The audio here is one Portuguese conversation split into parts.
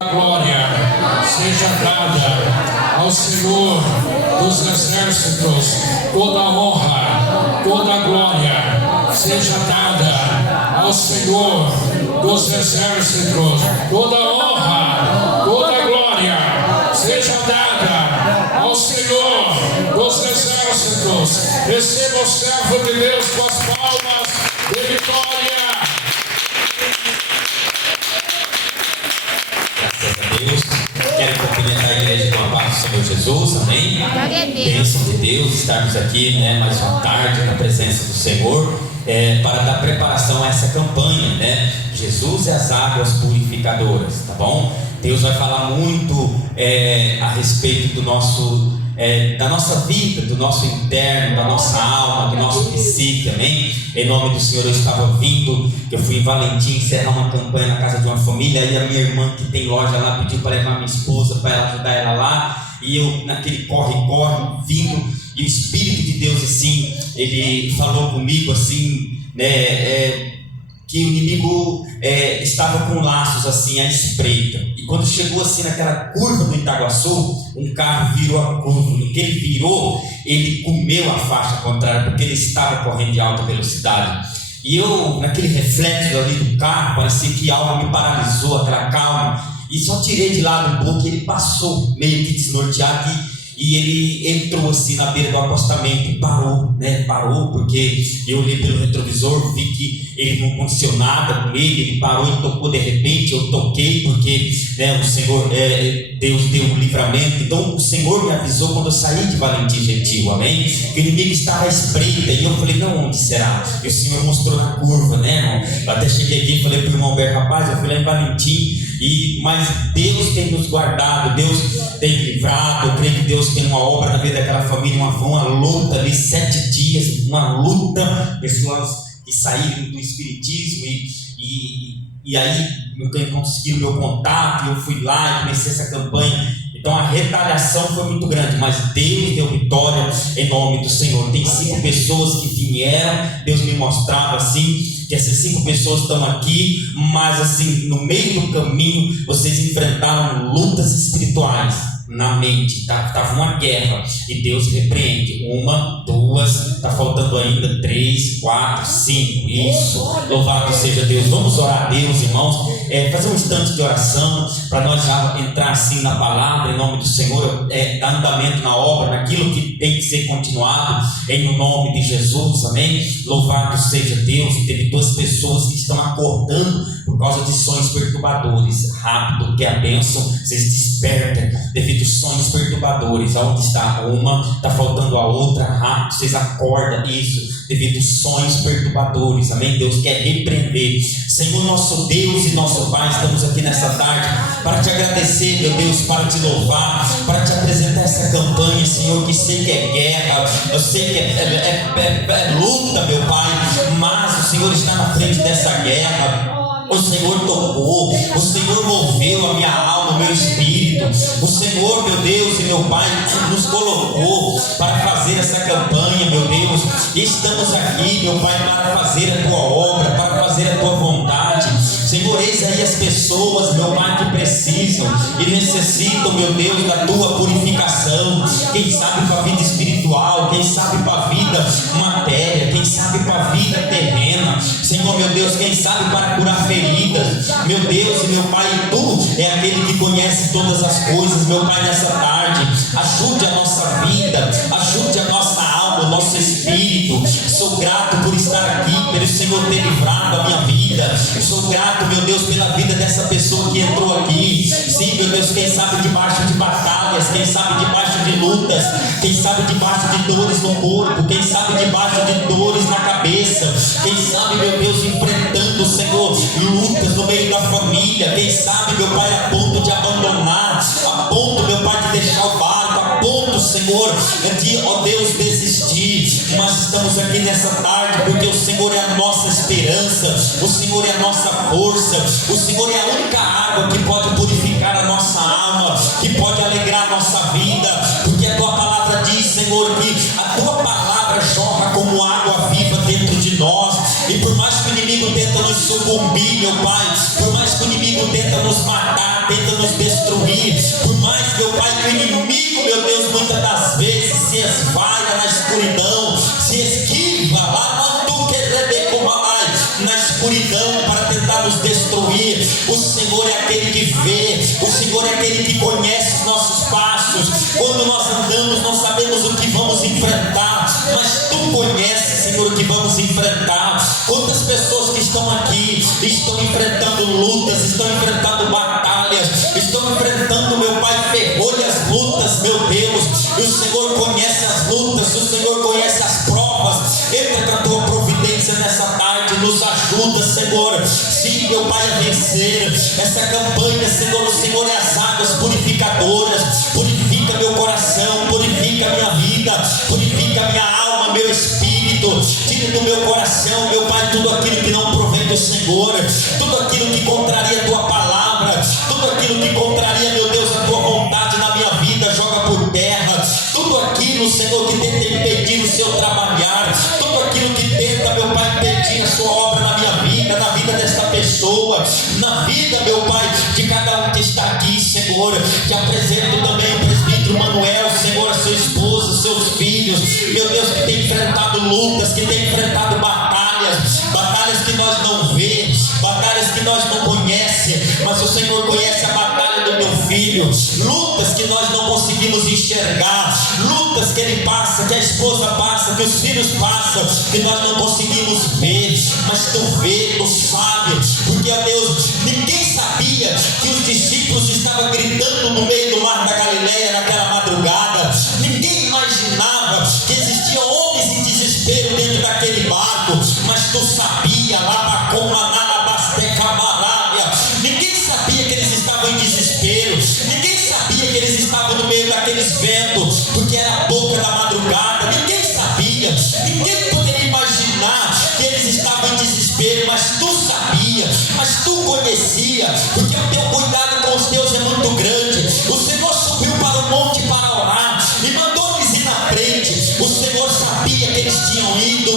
glória seja dada ao Senhor dos exércitos, toda honra, toda glória seja dada ao Senhor dos exércitos, toda honra, toda glória seja dada ao Senhor dos exércitos. Receba o servo de Deus com as palmas de vitória. Quero cumprimentar a igreja com a paz do Senhor Jesus, amém? Bênção de Deus, estarmos aqui, mais uma tarde na presença do Senhor, para dar preparação a essa campanha, Jesus e as águas purificadoras, tá bom? Deus vai falar muito a respeito do nosso, da nossa vida, do nosso interno, da nossa alma, do nosso psique, amém? Em nome do Senhor, eu estava vindo, eu fui em Valentim encerrar uma campanha na casa de uma família, e a minha irmã que tem loja lá pediu para levar minha esposa, para ela ajudar ela lá, e eu naquele corre-corre, vindo, e o Espírito de Deus assim, ele falou comigo assim, que o inimigo estava com laços assim à espreita, e quando chegou assim naquela curva do Itaguaçu, um carro virou a curva, no que ele virou, ele comeu a faixa contrária, porque ele estava correndo de alta velocidade, e eu, naquele reflexo ali do carro, parecia que algo me paralisou, aquela calma, e só tirei de lado um pouco, e ele passou meio que desnorteado, e ele entrou assim na beira do acostamento e parou, parou, porque eu olhei pelo retrovisor, vi que ele não aconteceu nada com ele parou e tocou de repente, eu toquei, porque o Senhor, Deus deu um livramento. Então o Senhor me avisou quando eu saí de Valentim Gentil, amém? Que o inimigo estava à espreita, e eu falei, não, onde será? E o Senhor mostrou na curva, irmão? Eu até cheguei aqui e falei para o irmão Alberto, rapaz, eu fui lá em Valentim, mas Deus tem nos guardado, Deus tem livrado. Eu creio que Deus tem uma obra na vida daquela família, uma luta ali, 7 dias, uma luta, pessoas que saíram do espiritismo e aí conseguiram o meu contato, e eu fui lá e comecei essa campanha. Então a retaliação foi muito grande, mas Deus deu vitória em nome do Senhor. Tem 5 pessoas que vieram, Deus me mostrava assim, que essas 5 pessoas estão aqui, mas assim, no meio do caminho, vocês enfrentaram lutas espirituais na mente, estava uma guerra, e Deus repreende. 1, 2, está faltando ainda 3, 4, 5, isso, louvado seja Deus. Vamos orar a Deus, irmãos, fazer um instante de oração, para nós já entrar assim na palavra, em nome do Senhor, dar andamento na obra, naquilo que tem que ser continuado, em nome de Jesus, amém? Louvado seja Deus. Teve 2 pessoas que estão acordando por causa de sonhos perturbadores, rápido, que é a bênção, vocês despertam devido a sonhos perturbadores. Aonde está uma, está faltando a outra, rápido, vocês acordam, isso, devido a sonhos perturbadores, amém? Deus quer repreender. Senhor nosso Deus e nosso Pai, estamos aqui nessa tarde para te agradecer, meu Deus, para te louvar, para te apresentar essa campanha, Senhor, que sei que é guerra, eu sei que é luta, meu Pai, mas o Senhor está na frente dessa guerra. O Senhor tocou, o Senhor moveu a minha alma, o meu espírito. O Senhor, meu Deus e meu Pai, nos colocou para fazer essa campanha, meu Deus. E estamos aqui, meu Pai, para fazer a tua obra, para fazer a tua vontade. Senhor, eis aí as pessoas, meu Pai, que precisam e necessitam, meu Deus, da tua purificação. Quem sabe para a vida espiritual, quem sabe para a vida matéria, quem sabe para a vida terrena. Senhor, meu Deus, quem sabe para curar feridas. Meu Deus e meu Pai, tu é aquele que conhece todas as coisas, meu Pai, nessa tarde. Ajude a nossa vida, ajude a nossa alma, o nosso espírito. Sou grato por estar aqui, pelo Senhor ter livrado a minha vida. Sou grato, meu Deus, pela vida dessa pessoa que entrou aqui. Sim, meu Deus, quem sabe debaixo de batalhas, quem sabe debaixo de lutas, quem sabe debaixo de dores no corpo, quem sabe debaixo de dores na cabeça, quem sabe, meu Deus, enfrentando, Senhor, lutas no meio da família, quem sabe, meu Pai, a ponto de abandonar, a ponto, meu Pai, de deixar o barco, a ponto, Senhor, de, ó Deus, desistir. Mas estamos aqui nessa tarde porque o Senhor é a nossa esperança, o Senhor é a nossa força, o Senhor é a única água que pode purificar a nossa alma, que pode alegrar a nossa vida, porque a tua palavra diz, Senhor, que a tua palavra jorra como água viva dentro de nós. E por mais que o inimigo tenta nos sucumbir, meu Pai, por mais que o inimigo tenta nos matar, tenta nos nos destruir. Por mais, meu Pai, que o inimigo, meu Deus, muitas das vezes se esvaia na escuridão, se esquiva lá na escuridão para tentar nos destruir. O Senhor é aquele que vê, o Senhor é aquele que conhece os nossos passos. Quando nós andamos, não sabemos o que vamos enfrentar, mas Tu conheces, Senhor, o que vamos enfrentar. Quantas pessoas que estão aqui estão enfrentando lutas, estão enfrentando batalhas, estão enfrentando, meu Pai, ferrolhas, lutas, meu Deus. E o Senhor conhece as lutas, o Senhor conhece as provas. Entra com a Tua providência nessa tarde, nos ajuda, Senhor. Sim, meu Pai, a vencer essa campanha, Senhor. O Senhor é as águas purificadoras. Purifica meu coração, purifica minha vida, purifica minha alma, meu espírito. Tira do meu coração, meu Pai, tudo aquilo que não provém do Senhor, tudo aquilo que contraria a Tua palavra, tudo aquilo que contraria, meu Deus, a Tua vontade na minha vida, joga por terra. Tudo aquilo, Senhor, que tenta impedir o Seu trabalhar, tudo aquilo que tenta, meu Pai, impedir a Sua obra na minha vida, na vida desta pessoa, na vida, meu Pai, de cada um que está aqui, Senhor. Te apresento também o presbítero Manuel, Senhor, a sua esposa, seus filhos, meu Deus, que tem enfrentado lutas, que tem enfrentado batalhas que nós não vemos, batalhas que nós não conhecemos, mas o Senhor conhece a batalha do meu filho, lutas que nós não conseguimos enxergar, lutas que ele passa, que a esposa passa, que os filhos passam, que nós não conseguimos ver, mas Tu vê, Tu sabe, porque, ó Deus, ninguém sabia que os discípulos estavam gritando no meio do mar da Galileia naquela madrugada. Ninguém imaginava que existiam homens em desespero dentro daquele barco, mas Tu sabia, ninguém sabia que eles estavam em desespero, ninguém sabia que eles estavam no meio daqueles ventos, porque era a boca da madrugada. Ninguém sabia, ninguém poderia imaginar que eles estavam em desespero, mas Tu sabia, mas Tu conhecia, porque o Teu cuidado com os Teus é muito grande. O Senhor subiu para o monte para orar e mandou-lhes ir na frente. O Senhor sabia que eles tinham ido,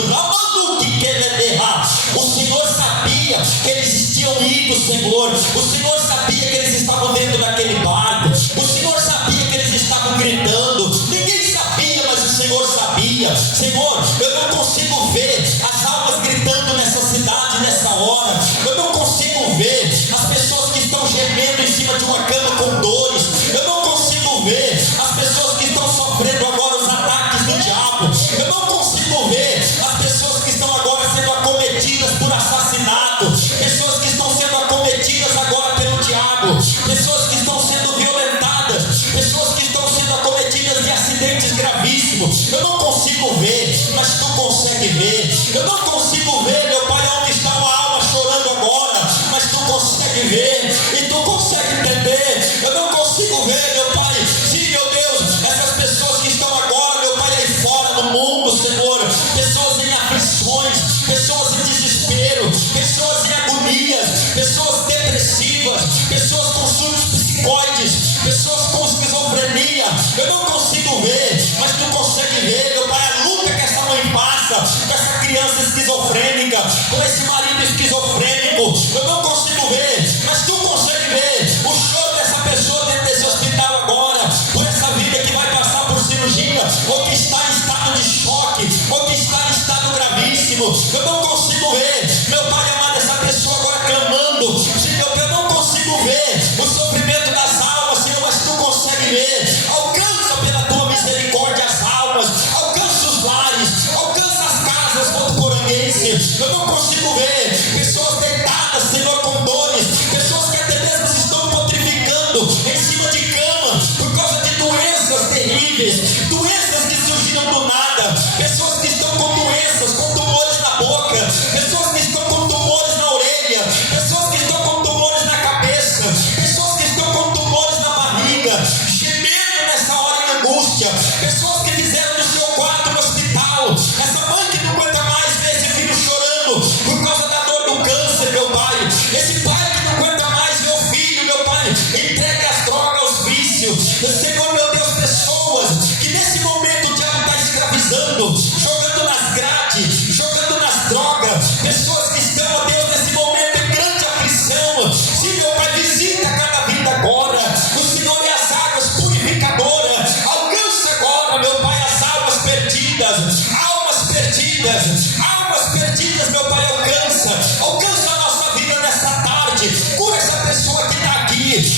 o Senhor sabia que eles tinham ido, Senhor. O Senhor sabia que eles estavam dentro daquele barco. O Senhor sabia que eles estavam gritando. Ninguém sabia, mas o Senhor sabia. Senhor, eu não consigo ver as almas gritando nessa cidade, nessa hora. Eu não consigo ver as pessoas que estão gemendo em cima de uma cama com dores. Eu não consigo ver as pessoas que estão sofrendo agora os ataques do diabo. Eu não consigo ver as pessoas que estão agora sendo acometidas por assassinato, pessoas que estão sendo acometidas agora pelo diabo, pessoas que estão sendo violentadas, pessoas que estão sendo acometidas de acidentes gravíssimos. Eu não consigo ver, mas Tu consegue ver. Eu não consigo ver, meu Pai, onde está uma alma chorando agora, mas Tu consegue ver e Tu consegue entender. Eu não consigo ver, meu Pai, sim, meu Deus, essas pessoas que estão agora, meu Pai, aí fora no mundo, Senhor, pessoas em aflições, pessoas em desespero, pessoas em agonias, pessoas depressivas, pessoas com surtos psicoides, pessoas com esquizofrenia. Eu não consigo ver, mas Tu consegue ver, meu Pai, a luta que essa mãe passa com essa criança esquizofrênica, com esse marido esquizofrênico. Eu não consigo ver, mas Tu consegue ver o choro dessa pessoa dentro desse hospital agora, por essa vida que vai passar por cirurgia, ou que está em estado de choque, ou que está em estado gravíssimo. Eu não consigo ver, meu Pai amado, essa pessoa agora clamando. Senhor, eu não consigo ver o sofrimento das almas, Senhor, mas Tu consegue ver. Alcança pela Tua misericórdia as almas, alcança os lares, alcança as casas votuporanguenses. Eu não consigo ver pessoas deitadas, Senhor, com dores, pessoas que até mesmo estão putrificando em cima de cama por causa de doenças terríveis, doenças que surgiram do nada, pessoas que estão com doenças, com tumores na boca, pessoas que estão com tumores na orelha, pessoas que estão com tumores na cabeça, pessoas que estão com tumores na barriga, gemendo nessa hora em angústia, pessoas que fizeram do seu quarto no hospital, essa mãe que não aguenta mais ver esse filho chorando por causa da dor do câncer, meu Pai, esse pai que não aguenta mais ver o filho, meu Pai, entregue as drogas, aos vícios, Senhor, meu Deus, pessoas que nesse momento o diabo está escravizando, jogando nas grades, jogando nas drogas, pessoas que estão, ó Deus, nesse momento em grande aflição. Sim, meu Pai, visita cada vida agora,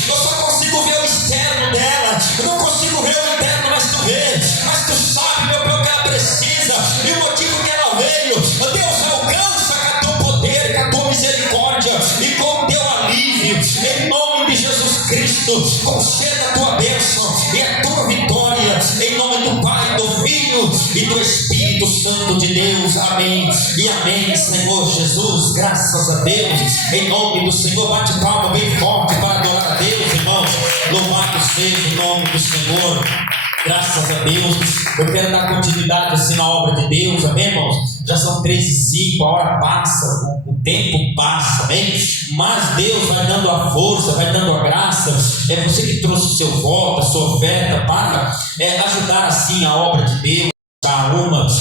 Eu só consigo ver o externo dela. Eu não consigo ver o interno, mas tu vê. Mas tu sabe, meu Pai, o que ela precisa e o motivo que ela veio. Deus, alcança com a teu poder, com a tua misericórdia e com o teu alívio. Em nome de Jesus Cristo, conceda a tua bênção e a tua vitória. Em nome do Pai, do Filho e do Espírito Santo de Deus. Amém e amém, Senhor Jesus. Graças a Deus. Em nome do Senhor, bate palma bem forte para adorar a Deus, irmãos. Louvado seja o nome do Senhor. Graças a Deus. Eu quero dar continuidade assim na obra de Deus, amém, irmãos? Já são 3h05, a hora passa, o tempo passa, amém? Mas Deus vai dando a força, vai dando a graça. É você que trouxe o seu voto, a sua oferta para ajudar assim a obra de Deus.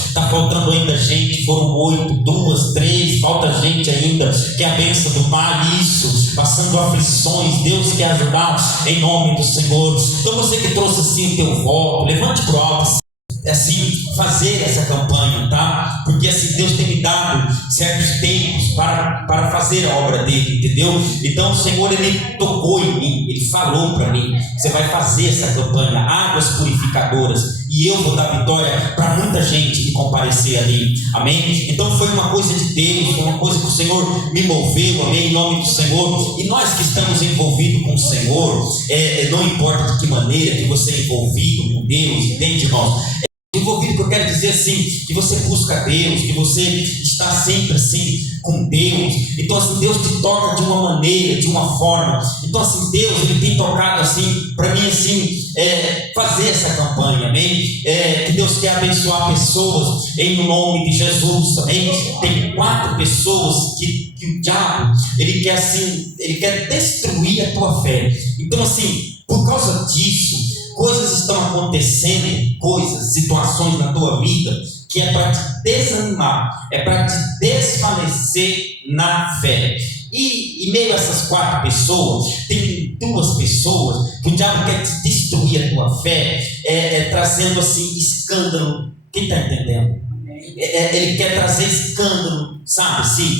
Está faltando ainda gente, foram 8, 2, 3, falta gente ainda, que é a bênção do Pai, isso, passando aflições, Deus quer ajudar em nome do Senhor. Então você que trouxe assim o teu voto, levante para o alto, assim, fazer essa campanha, tá? Porque assim, Deus tem me dado certos tempos para fazer a obra dele, entendeu? Então o Senhor, ele tocou em mim, ele falou para mim, você vai fazer essa campanha, águas purificadoras, e eu vou dar vitória para muita gente que comparecer ali, amém? Então foi uma coisa de Deus, foi uma coisa que o Senhor me moveu, amém? Em nome do Senhor. E nós que estamos envolvidos com o Senhor, não importa de que maneira que você é envolvido com Deus, entende, irmãos? Envolvido, que eu quero dizer assim, que você busca Deus, que você está sempre assim com Deus. Então assim, Deus te toca de uma maneira, de uma forma. Então assim, Deus, ele tem tocado assim para mim assim, fazer essa campanha, amém? Que Deus quer abençoar pessoas em nome de Jesus, amém? Tem 4 pessoas que o diabo, ele quer assim, ele quer destruir a tua fé. Então assim, por causa disso, coisas estão acontecendo, situações na tua vida, que é para te desanimar, é para te desfalecer na fé. E em meio a essas 4 pessoas, tem 2 pessoas que o diabo quer te destruir a tua fé, trazendo assim escândalo. Quem está entendendo? Ele quer trazer escândalo, sabe assim?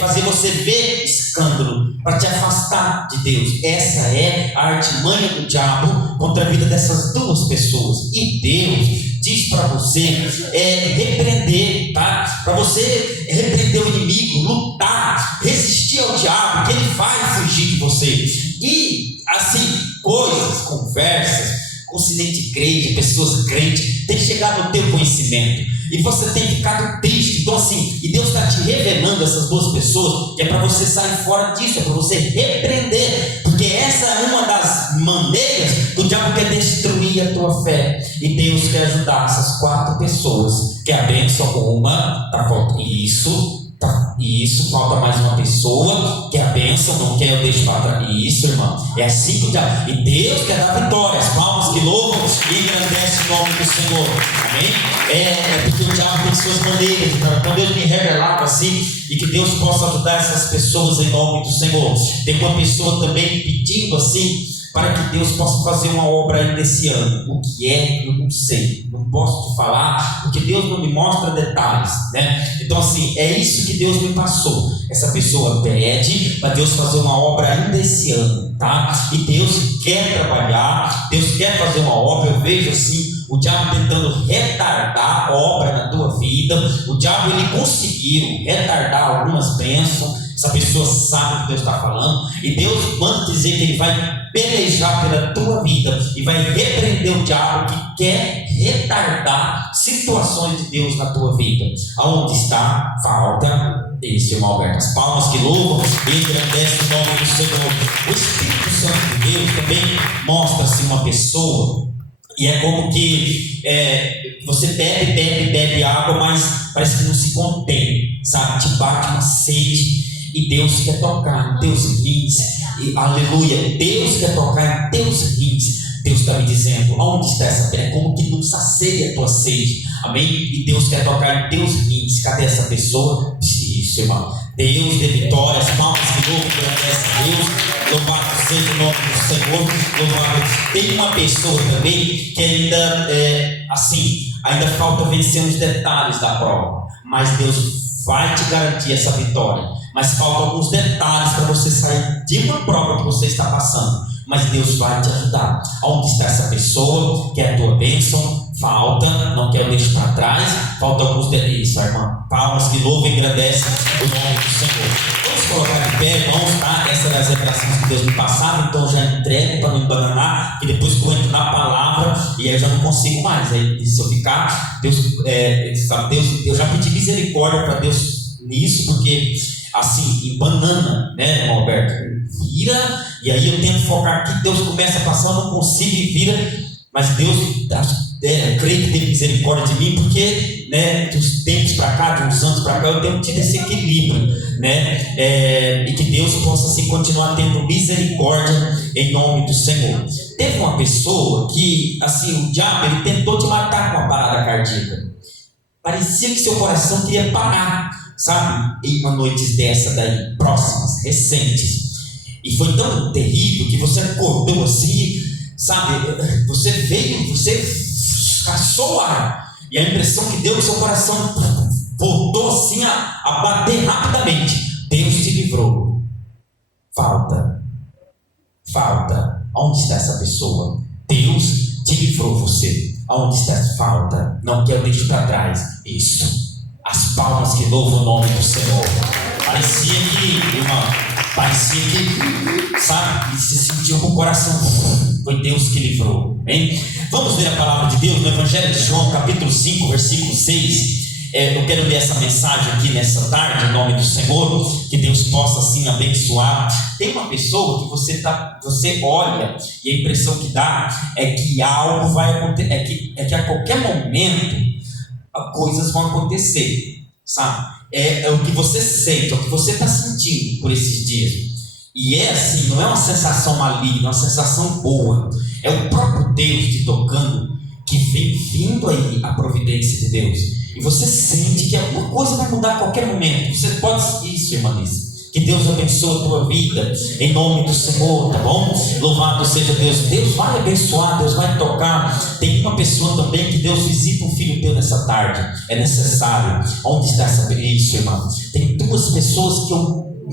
Fazer você ver escândalo para te afastar de Deus. Essa é a artimanha do diabo contra a vida dessas 2 pessoas. E Deus diz para você repreender, tá? Para você repreender o inimigo, lutar, resistir ao diabo, que ele vai fugir de você. E assim, coisas, conversas, consciente de igreja, pessoas crentes, tem que chegar no teu conhecimento. E você tem ficado triste. Então assim, e Deus está te revelando essas 2 pessoas, que é para você sair fora disso, é para você repreender, porque essa é uma das maneiras que o diabo quer destruir a tua fé. E Deus quer ajudar essas 4 pessoas, que é a bênção uma, tá faltando isso, falta mais uma pessoa, que é a bênção, não quer eu deixo para trás. Isso, irmão, é assim que o diabo, e Deus quer dar vitória, as palmas que louvam e engrandece o nome do Senhor, amém? Porque o diabo tem suas maneiras, então Deus me revelava assim, e que Deus possa ajudar essas pessoas em nome do Senhor. Tem uma pessoa também pedindo assim, para que Deus possa fazer uma obra ainda esse ano. O que é, eu não sei, não posso te falar, porque Deus não me mostra detalhes, né? Então assim, é isso que Deus me passou. Essa pessoa pede para Deus fazer uma obra ainda esse ano, tá? E Deus quer trabalhar, Deus quer fazer uma obra. Eu vejo assim, o diabo tentando retardar a obra na tua vida. O diabo, ele conseguiu retardar algumas bênçãos. Essa pessoa sabe o que Deus está falando, e Deus manda dizer que ele vai pelejar pela tua vida e vai repreender o diabo que quer retardar situações de Deus na tua vida. Aonde está, falta isso, irmão Alberto. As palmas que louvam e engrandecem o nome do Senhor. O Espírito Santo de Deus também mostra assim uma pessoa, e é como que você bebe água, mas parece que não se contém, sabe? Te bate uma sede. E Deus quer tocar em teus rins, e aleluia, Deus quer tocar em teus rins. Deus está me dizendo, onde está essa pedra? Como que não sacia a tua sede, amém? E Deus quer tocar em teus rins. Cadê essa pessoa? Isso, irmão. Deus dê vitória, as palmas que louvam, agradece a Deus. Louvado seja o nome do Senhor. Louvado. Tem uma pessoa também que ainda ainda falta vencer os detalhes da prova, mas Deus vai te garantir essa vitória. Mas faltam alguns detalhes para você sair de uma prova que você está passando. mas Deus vai te ajudar. Onde está essa pessoa que é a tua bênção? Falta, não quero deixar para trás, falta alguns detalhes, irmã. Palmas que louvam e agradecem o nome do Senhor. Vamos colocar de pé, irmãos, tá? Essa é das revelações que Deus me passava, então eu já entrego para não embananar, e depois que eu entro na palavra, e aí eu já não consigo mais. Aí se eu ficar, Deus, eu já pedi misericórdia para Deus nisso, porque assim, embanana, né, irmão Alberto? Vira, e aí eu tento focar aqui, Deus começa a passar, eu não consigo e vira, mas Deus, eu creio que tem misericórdia de mim, porque, né, dos tempos para cá, de uns anos para cá, eu tenho tido esse equilíbrio, né, e que Deus possa assim continuar tendo misericórdia em nome do Senhor. Teve uma pessoa que, assim, o diabo, ele tentou te matar com uma parada cardíaca, parecia que seu coração queria parar, sabe, em uma noite dessa daí, próximas, recentes, e foi tão terrível que você acordou assim, sabe, você veio, você caçou o ar, e a impressão que deu que seu coração voltou assim a bater rapidamente. Deus te livrou. Falta. Onde está essa pessoa? Deus te livrou você. Onde está essa falta? Não quero deixar para trás. Isso. As palmas que louvam o nome do Senhor. Parecia que, sabe, se sentiu com o coração. Foi Deus que livrou, hein? Vamos ler a palavra de Deus no Evangelho de João, capítulo 5, versículo 6. Eu quero ler essa mensagem aqui nessa tarde, em nome do Senhor, que Deus possa assim abençoar. Tem uma pessoa que você olha e a impressão que dá é que algo vai acontecer, é que a qualquer momento coisas vão acontecer, sabe? É o que você sente, é o que você está sentindo por esses dias. E é assim, não é uma sensação maligna, é uma sensação boa. É o próprio Deus te tocando, que vem vindo aí a providência de Deus. E você sente que alguma coisa vai mudar a qualquer momento. Você pode, isso, irmãs. Que Deus abençoe a tua vida, em nome do Senhor, tá bom? Louvado seja Deus. Deus vai abençoar, Deus vai tocar. Tem uma pessoa também que Deus visita um filho teu nessa tarde. É necessário. Onde está isso, irmão? Tem duas pessoas que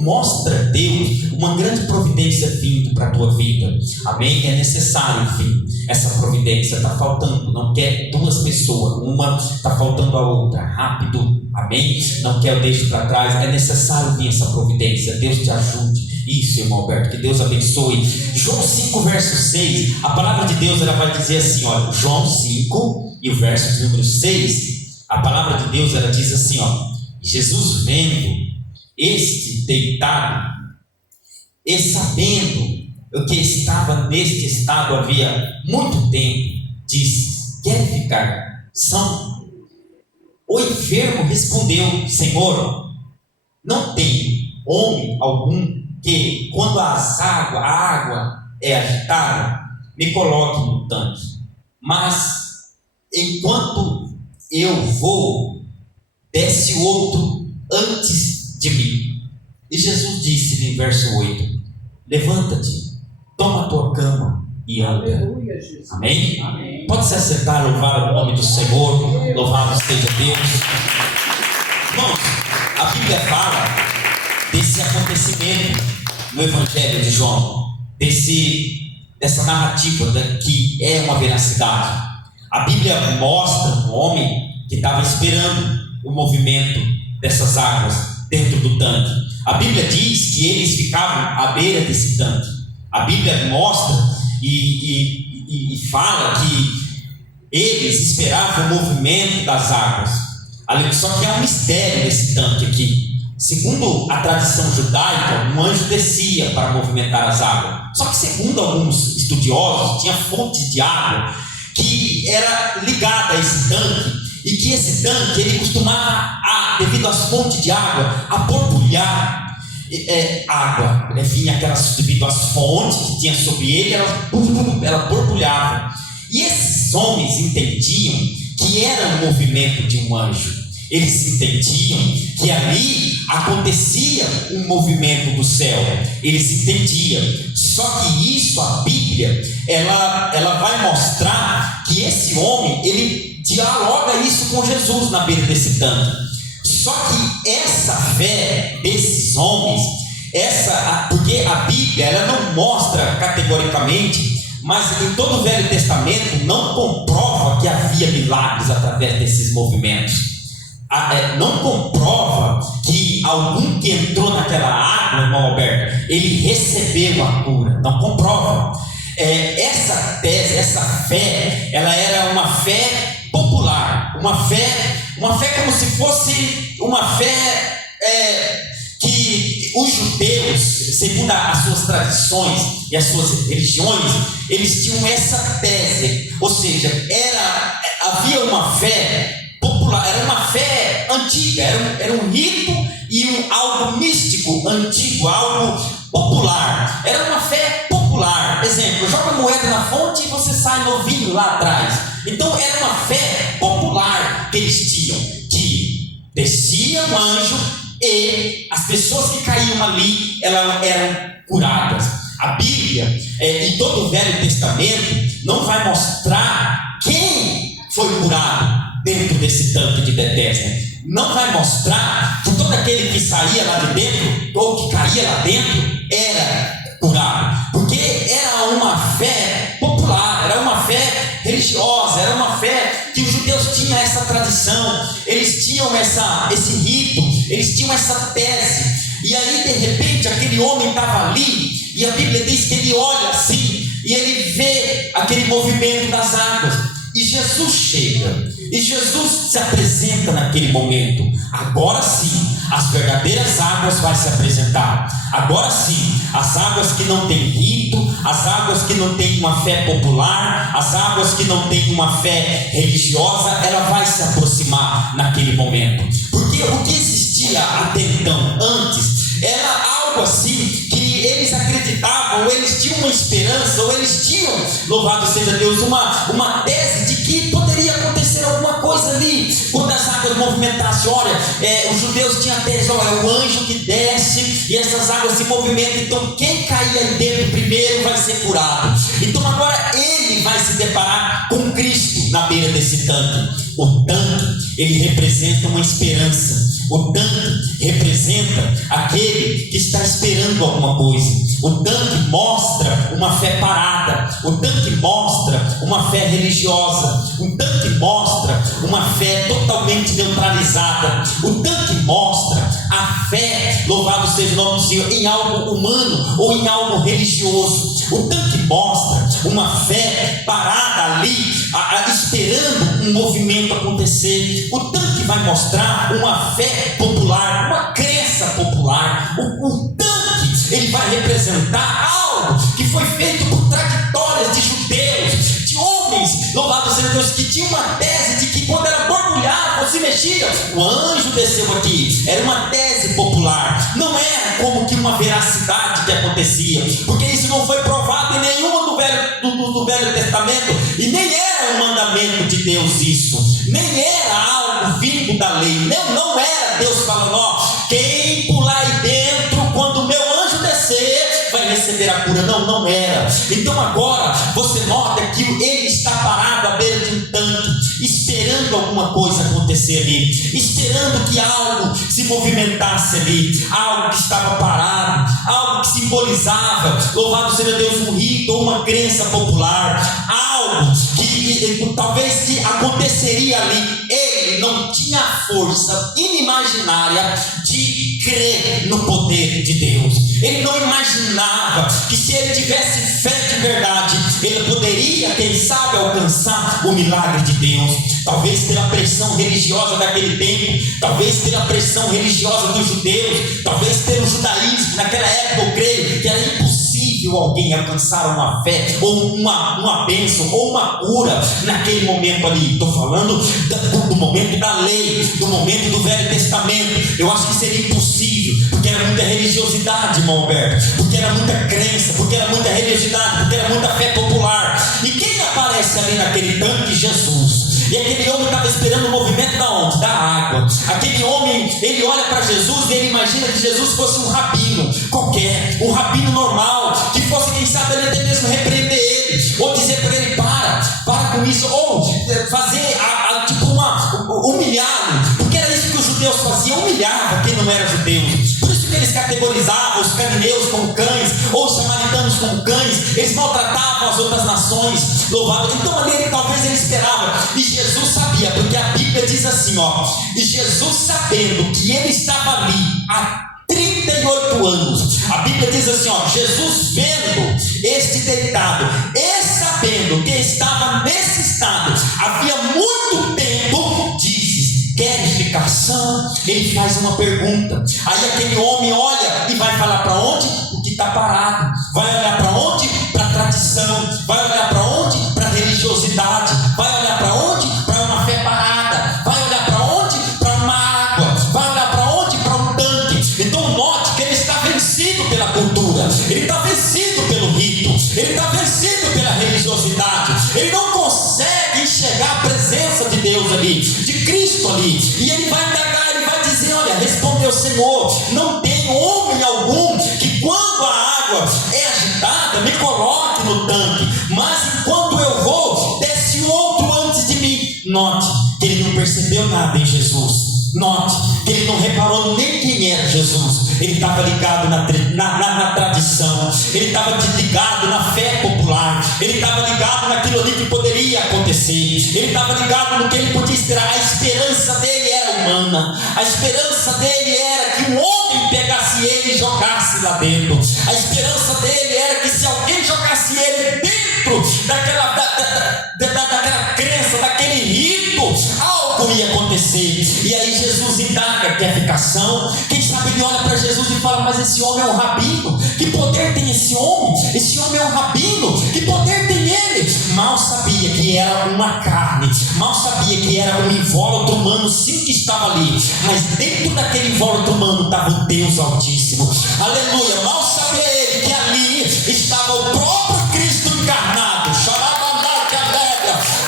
mostra Deus uma grande providência vindo para a tua vida. Amém? É necessário, enfim, essa providência. Está faltando, não quer duas pessoas, uma está faltando a outra, rápido. Amém? Não quer, eu deixo para trás. É necessário vir essa providência. Deus te ajude. Isso, irmão Alberto, que Deus abençoe. João 5, verso 6, a palavra de Deus ela vai dizer assim, olha, João 5 e o verso de número 6, a palavra de Deus ela diz assim, ó, Jesus vendo este deitado, e sabendo que estava neste estado havia muito tempo, disse, quer ficar são? O enfermo respondeu, Senhor, não tenho homem algum que, quando a água é agitada, me coloque no tanque, mas enquanto eu vou, desce outro antes de mim. E Jesus disse no verso 8, levanta-te, toma a tua cama e anda. Amém? Amém. Pode se acertar, louvar o nome do Senhor, louvado seja Deus. Irmãos, a Bíblia fala desse acontecimento no Evangelho de João, dessa narrativa que é uma veracidade. A Bíblia mostra um homem que estava esperando o movimento dessas águas dentro do tanque. A Bíblia diz que eles ficavam à beira desse tanque. A Bíblia mostra e fala que eles esperavam o movimento das águas. Só que há um mistério nesse tanque aqui. Segundo a tradição judaica, um anjo descia para movimentar as águas. Só que segundo alguns estudiosos, tinha fontes de água que era ligada a esse tanque, e que esse tanque ele costumava, devido às fontes de água, a borbulhar água, vinha aquelas, devido às fontes que tinha sobre ele, ela borbulhava. E esses homens entendiam que era um movimento de um anjo. Eles entendiam que ali acontecia um movimento do céu. Eles entendiam. Só que isso, a Bíblia, ela vai mostrar que esse homem, ele dialoga isso com Jesus na beira desse tanque. Só que essa fé desses homens, Porque a Bíblia ela não mostra categoricamente, mas em todo o Velho Testamento não comprova que havia milagres através desses movimentos. Não comprova que algum que entrou naquela água, irmão Alberto, ele recebeu a cura. Não comprova. Essa tese, essa fé, ela era uma fé popular, uma fé como se fosse uma fé que os judeus, segundo as suas tradições e as suas religiões, eles tinham essa tese, ou seja, havia uma fé popular, era uma fé antiga, era um rito e algo místico antigo, algo popular, era uma fé popular. Exemplo, joga moeda na fonte e você sai novinho lá atrás. Então era uma fé popular que eles tinham, que descia um anjo e as pessoas que caíam ali eram curadas. A Bíblia e todo o Velho Testamento não vai mostrar quem foi curado dentro desse tanque de Betesda. Não vai mostrar que todo aquele que saía lá de dentro ou que caía lá dentro era curado, porque era uma fé popular, era uma fé religiosa, era uma fé que os judeus tinham essa tradição, eles tinham esse rito, eles tinham essa tese. E aí de repente aquele homem estava ali, e a Bíblia diz que ele olha assim e ele vê aquele movimento das águas. E Jesus chega, e Jesus se apresenta naquele momento. Agora sim, as verdadeiras águas vai se apresentar. Agora sim, as águas que não têm rito, as águas que não têm uma fé popular, as águas que não têm uma fé religiosa, ela vai se aproximar naquele momento. Porque o que existia até então, antes, era algo assim que eles acreditavam, ou eles tinham uma esperança, ou eles tinham, louvado seja Deus, uma tese de que poderia acontecer alguma coisa ali, quando as águas movimentassem. Olha, os judeus tinham a tese, olha, é o anjo que desce e essas águas se movimentam, então quem cair aí dentro primeiro vai ser curado. Então agora ele vai se deparar com Cristo na beira desse tanque. O tanque, ele representa uma esperança. O tanque representa aquele que está esperando alguma coisa. O tanque mostra uma fé parada. O tanque mostra uma fé religiosa. O tanque mostra uma fé totalmente neutralizada. O tanque mostra a fé, louvado seja o nome do Senhor, em algo humano ou em algo religioso. O tanque mostra uma fé parada ali, esperando um movimento acontecer. O tanque vai mostrar uma fé popular, uma crença popular. O tanque, ele vai representar algo que foi feito por trajetórias de judeus, de homens, louvado seja Deus, que tinham uma tese de que quando era borbulhado ou se mexia, o anjo desceu aqui. Era uma tese popular, não era como que uma veracidade que acontecia, porque isso não foi provado em nenhuma do Velho Testamento, e nem era um mandamento de Deus isso, nem era algo vindo da lei, não era Deus falando, ó, quem pular aí dentro, quando o meu anjo descer, vai receber a cura. Não era. Então agora você nota que ele está parado à beira de um tanque, esperando alguma coisa acontecer ali, esperando que algo se movimentasse ali, algo que estava parado, algo que simbolizava, louvado seja Deus, um rito ou uma crença popular, algo que talvez que aconteceria ali. Ele não tinha a força inimaginária de crer no poder de Deus. Ele não imaginava que se ele tivesse fé de verdade, ele poderia, quem sabe, alcançar o milagre de Deus. Talvez pela pressão religiosa daquele tempo, talvez pela pressão religiosa dos judeus, talvez pelo judaísmo. Naquela época eu creio que era impossível alguém alcançar uma fé, ou uma bênção, ou uma cura naquele momento ali. Estou falando do momento da lei, do momento do Velho Testamento. Eu acho que seria impossível, porque era muita religiosidade, irmão Alberto, porque era muita crença, porque era muita religiosidade, porque era muita fé popular. E quem aparece ali naquele tanque? Jesus. E aquele homem estava esperando o movimento da onde? Da água. Aquele homem, ele olha para Jesus e ele imagina que Jesus fosse um rabino qualquer, um rabino normal, que fosse, quem sabe, ele até mesmo repreender ele, ou dizer para ele, para com isso, ou fazer tipo humilhá-lo, porque era isso que os judeus faziam, humilhava quem não era judeu. Por isso que eles categorizavam os candidatos judeus como cães, ou os samaritanos como cães, eles maltratavam as outras nações, louvado. Então ali talvez ele esperava, e Jesus sabia, porque a Bíblia diz assim, ó, e Jesus sabendo que ele estava ali há 38 anos, a Bíblia diz assim, ó, Jesus vendo este deitado, e sabendo que estava nesse estado, havia muito tempo, dizes, queres ficar sã? Ele faz uma pergunta, aí aquele homem olha e vai falar para onde? O que está parado, vai olhar para onde? Para a tradição, vai olhar para onde? Para a religiosidade, vai olhar para onde? Para uma fé parada, vai olhar para onde? Para uma água, vai olhar para onde? Para um tanque. Então note que ele está vencido pela cultura, ele está vencido pelo rito, ele está vencido pela religiosidade, ele não consegue enxergar a presença de Deus ali, de Cristo ali, e ele vai indagar, ele vai dizer, olha, respondeu o Senhor, não tem homem algum que quando a água é agitada, me coloque no tanque, mas enquanto eu vou, desce outro antes de mim. Note que ele não percebeu nada em Jesus, note que ele não reparou nem quem era Jesus, ele estava ligado na tradição, ele estava ligado na fé popular, ele estava ligado naquilo ali que poderia acontecer, ele estava ligado no que ele podia esperar. A esperança dele era humana, a esperança dele era que um homem pegasse ele e jogasse lá dentro, a esperança dele era que se alguém jogasse ele dentro daquela crença, daquele rito, algo ia acontecer. E aí Jesus indaga, quer ficar são? Quem sabe ele olha para Jesus e fala, mas esse homem é um rabino, que poder tem esse homem? Esse homem é um rabino, que poder tem ele? Mal sabia que era uma carne, mal sabia que era um invólucro humano, sim, que estava ali, mas dentro daquele invólucro humano estava o Deus Altíssimo, aleluia. Mal sabia ele que ali estava o próprio Cristo encarnado,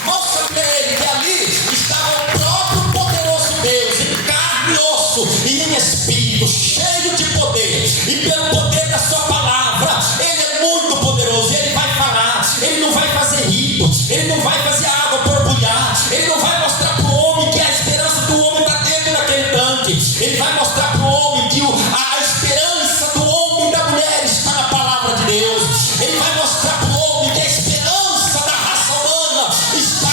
mal sabia ele que ali estava o próprio poderoso Deus, em carne e osso e em espírito, cheio de poder, e pelo poder da sua palavra, ele é muito poderoso, ele vai falar, ele não vai fazer rito, ele não vai fazer a água borbulhar, ele não vai mostrar para o homem que a esperança do homem está dentro daquele tanque, ele vai mostrar para o homem que a esperança do homem e da mulher está na palavra de Deus, ele vai mostrar para o homem que a esperança da raça humana está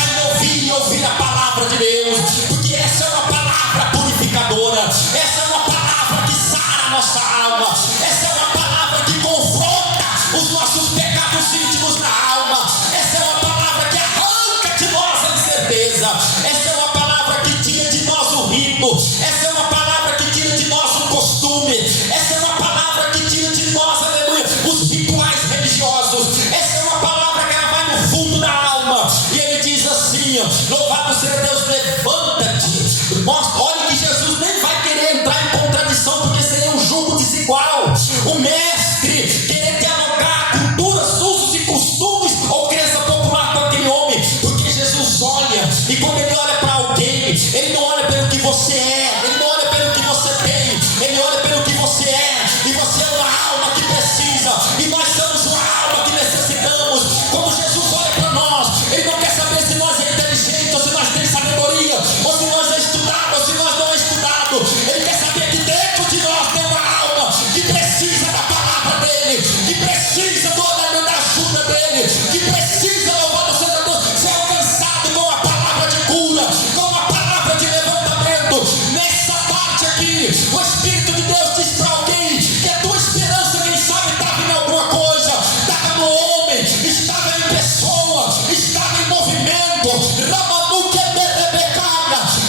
em ouvir a palavra de Deus, porque essa é uma palavra purificadora, essa é uma palavra que sara a nossa alma, essa é uma palavra que confronta os nossos pecados íntimos na alma, essa é uma palavra que arranca de nós a incerteza, essa é uma palavra que tira de nós o rito, essa é uma palavra que tira de nós o costume, essa é uma palavra que tira de nós, aleluia, os rituais religiosos, essa é uma palavra que ela vai no fundo da alma, e ele diz assim, louvado seja Deus, levanta-te. Olha que Jesus nem vai querer entrar em contradição, porque seria um julgo desigual, o mestre querer dialogar culturas, usos e costumes ou crença popular com aquele homem, porque Jesus olha, e quando ele olha para alguém, ele não olha pelo que você é, ele não olha pelo que você tem, ele olha pelo que você é, e você é uma alma que precisa, e nós somos uma alma que necessitamos. Quando Jesus olha para nós, ele não quer saber se nós é inteligente, ou se nós temos sabedoria, ou se nós é estudado, ou se nós não é estudado, ele quer saber que dentro de nós tem uma alma que precisa da palavra dele, que precisa da ajuda dele, que precisa, louvado seja Deus, ser alcançado com a palavra de cura, com a palavra de levantamento. Nessa parte aqui, o Espírito de Deus diz para alguém que a tua esperança, quem sabe, estava em alguma coisa, estava no homem, estava em pessoa, estava em movimento.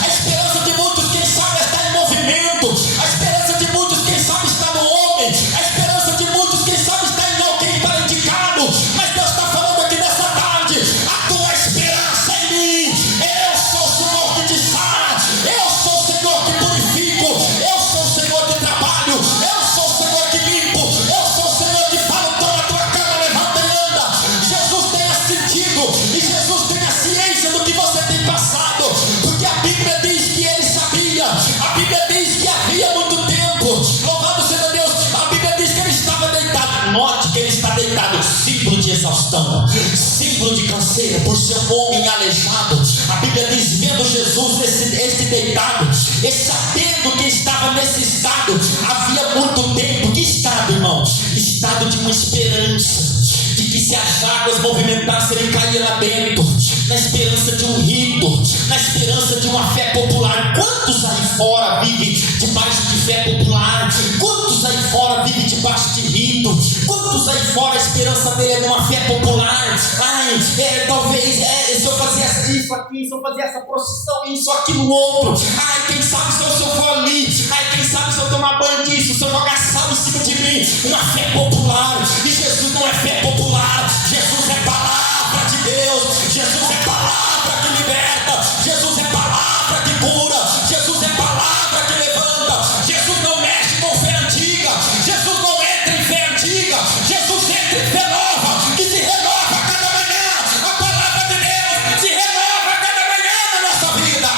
A esperança de muitos, quem sabe, está em movimento, a esperança de muitos, quem sabe, está no homem, a esperança de muitos, quem sabe, está em alguém para indicado, mas Deus está falando aqui nessa tarde, a tua esperança é em mim, eu sou o Senhor que te sara, eu sou o Senhor que purifico, eu sou o Senhor que trabalho, eu sou o Senhor que limpo, eu sou o Senhor que falo, toma a tua cama, levanta e anda. Jesus tenha sentido, e Jesus tenha ciência do que você tem passado, porque a Bíblia diz que ele sabia, a Bíblia diz que havia muito tempo, louvado seja Deus, a Bíblia diz que ele estava deitado. Note que ele está deitado, símbolo de exaustão, símbolo de canseira, por ser um homem aleijado. A Bíblia diz, vendo Jesus este deitado, e sabendo que estava nesse estado, havia muito tempo. Que estado, irmão? uma esperança de que se as águas movimentassem, ele caía lá dentro, na esperança de um rito, na esperança de uma fé popular. Quantos aí fora vivem debaixo de fé popular? Quantos aí fora vivem debaixo de rito? Quantos aí fora a esperança dele é numa fé popular? Talvez se eu fazia isso aqui, se eu fazia essa procissão, isso, aquilo, outro. Quem sabe se eu for ali? Quem sabe se eu tomar banho disso, se eu jogar sal em cima de mim? Uma fé popular. E Jesus não é fé popular. Jesus é palavra de Deus. Jesus é palavra que liberta. Jesus é palavra que cura. Jesus é palavra que levanta. Jesus não mexe com fé antiga. Jesus não entra em fé antiga. Jesus entra em fé nova, que se renova a cada manhã. A palavra de Deus se renova a cada manhã na nossa vida.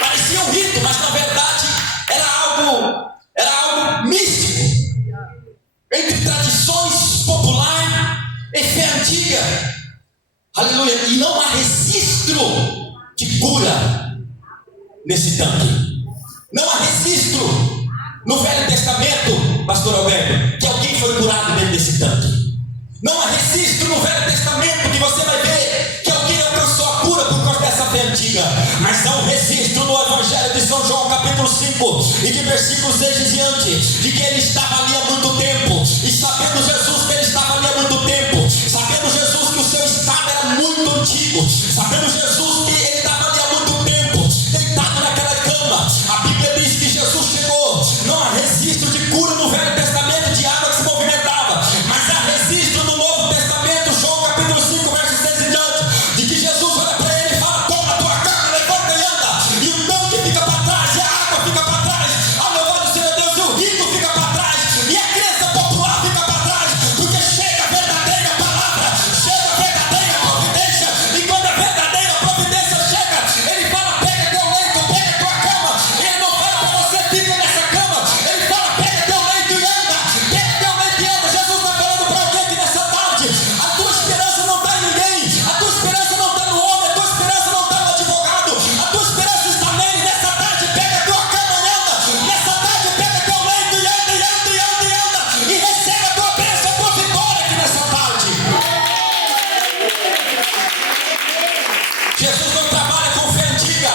Parecia um rito, mas na verdade era algo místico, entre tradições popular e fé antiga. Aleluia. E não há registro de cura nesse tanque. Não há registro no Velho Testamento, pastor Alberto, que alguém foi curado dentro desse tanque. Não há registro no Velho Testamento que você vai ver que alguém alcançou a cura por causa dessa fé antiga. Mas há um registro no Evangelho de São João, capítulo 5, e de versículos 6 em diante, de que ele estava ali há muito tempo. E sabendo Jesus que ele estava ali há muito tempo, sabendo Jesus que o seu estado era muito antigo, sabendo Jesus que ele estava ali há muito tempo, deitado naquela cama, a Bíblia diz que Jesus chegou. Não há registro de cura no Velho Testamento de água que se movimentava, mas há registro no Novo Testamento, João capítulo 5, verso 6 em diante, de que Jesus olha para ele e fala: toma a tua cama, levanta e anda. E o tanque fica para trás, e a água fica para trás, a louvado seja Deus, e o rico fica para trás, e a crença popular fica para trás, porque chega a verdadeira palavra, chega a verdadeira providência. E quando a verdadeira providência chega, ele fala: pega teu leito, pega tua cama. Ele não fala para você: fica nessa cama. Ele fala: pega teu leito e anda, pega teu leito e anda. Jesus está falando para alguém aqui nessa tarde: a tua esperança não está em ninguém, a tua esperança não está no homem, a tua esperança não está no advogado, a tua esperança está nele. Nessa tarde, pega tua cama e anda. Nessa tarde, pega teu leito e anda, e anda, e anda, e anda, e recebe a tua bênção, a tua vitória aqui nessa tarde. Jesus não trabalha com fé antiga.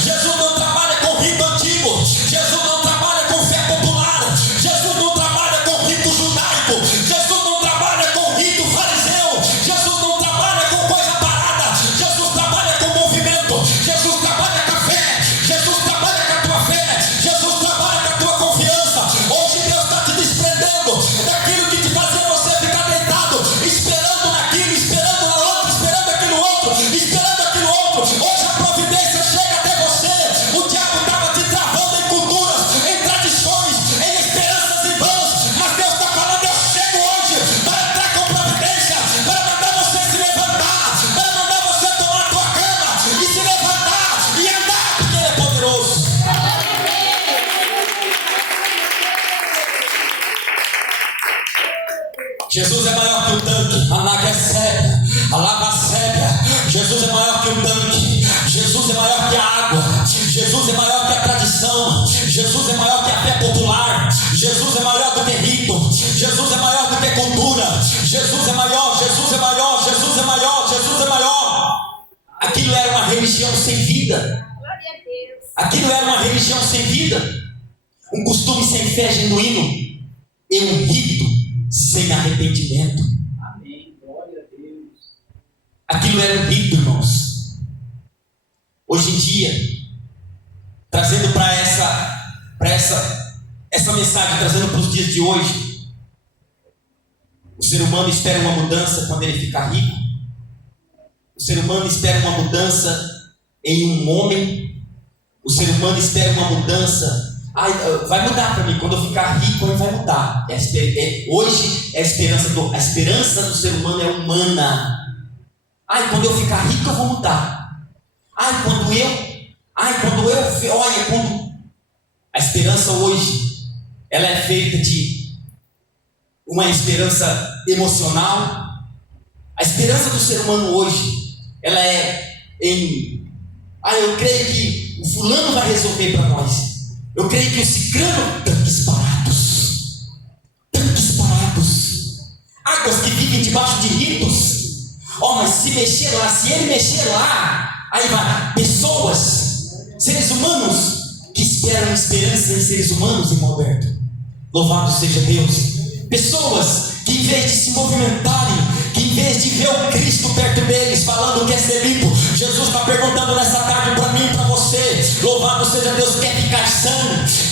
Jesus não trabalha com rito antigo. Jesus não trabalha com fé popular. Jesus não trabalha com rito judaico. Jesus não trabalha com rito fariseu. Jesus não trabalha com coisa parada. Jesus trabalha com movimento. Jesus trabalha com a fé. Jesus trabalha com a tua fé. Jesus trabalha com a tua confiança. Hoje Deus está te desprendendo daquilo que te fazia você ficar deitado, esperando naquilo, esperando na outra, esperando aquilo outro, esperando aquilo outro. Hoje a providência chega até você. O diabo estava te travando em culturas, em tradições, em esperanças e vãs, mas Deus está falando: eu chego hoje para entrar com providência, para mandar você se levantar, para mandar você tomar a tua cama e se levantar e andar, porque Ele é poderoso. Jesus é maior que o tanque. Anagasébia, alabacébia. Jesus é maior que o tanque. Jesus é maior que a água. Jesus é maior que a tradição. Jesus é maior que a fé popular. Jesus é maior do que rito. Jesus é maior do que cultura. Jesus é maior, Jesus é maior, Jesus é maior, Jesus é maior. Aquilo era uma religião sem vida. Aquilo era uma religião sem vida. Um costume sem fé genuíno e um rito sem arrependimento. Amém. Glória a Deus. Aquilo era um rito, irmãos. Hoje em dia, trazendo para essa mensagem, trazendo para os dias de hoje, o ser humano espera uma mudança quando ele ficar rico. O ser humano espera uma mudança em um homem. O ser humano espera uma mudança. Vai mudar para mim, quando eu ficar rico, aí vai mudar. Hoje a esperança do ser humano é humana. Quando eu ficar rico, eu vou mudar. A esperança hoje, ela é feita de uma esperança emocional. A esperança do ser humano hoje, ela é em eu creio que o fulano vai resolver para nós. Eu creio que o ciclano, tanques parados, águas que vivem debaixo de ritos. Mas se mexer lá, se ele mexer lá, aí vai, pessoas, seres humanos que esperam esperança em seres humanos, irmão Alberto. Louvado seja Deus. Pessoas que em vez de se movimentarem, que em vez de ver o Cristo perto deles, falando que é ser limpo, Jesus está perguntando nessa tarde para mim e para você. Louvado seja Deus. Quer ficar são?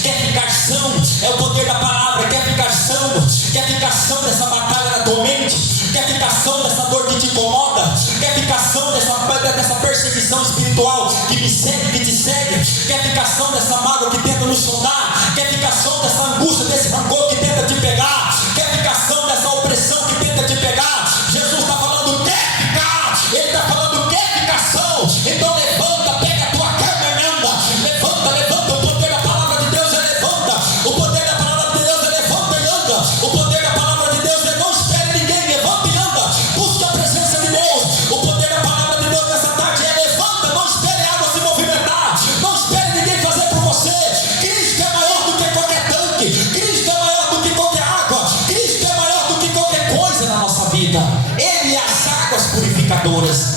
Quer ficar são? É o poder da palavra. Quer ficar são? Quer ficar são dessa batalha na tua mente? Quer ficar são dessa dor que te incomoda? Quer ficar são dessa perseguição espiritual que me segue, que te segue? Quer ficar são dessa mágoa que tenta nos sondar? Quer ficar são dessa angústia, desse rancor que tenta te pegar? Quer ficar são dessa opressão que tenta te pegar? Jesus está falando, quer ficar? Ele está falando, quer ficar são? Então levanta, pega a tua cama e anda. Levanta, o poder da palavra de Deus é levanta. O poder da palavra de Deus é levanta e anda. O poder da palavra de Deus é não espere ninguém, levanta e anda. Busca a presença de Deus. O poder da palavra de Deus nessa tarde é levanta, não espere a água se movimentar. Não espere ninguém fazer por você. Cristo é maior do que qualquer tanque. Cristo é maior do que qualquer água. Cristo é maior do que qualquer coisa na nossa vida. Ele é as águas purificadoras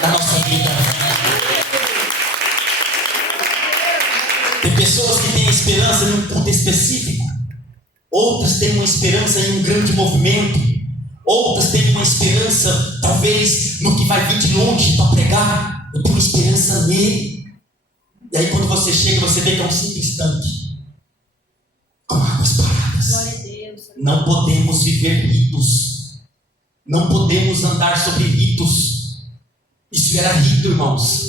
da nossa vida. Tem pessoas que têm esperança em um culto específico. Outras têm uma esperança em um grande movimento. Outras têm uma esperança, talvez, no que vai vir de longe para pregar. Eu tenho esperança nele. E aí quando você chega, você vê que é um simples tanque com águas paradas. Glória a Deus. Não podemos viver ritos. Não podemos andar sobre ritos. Isso era rito, irmãos.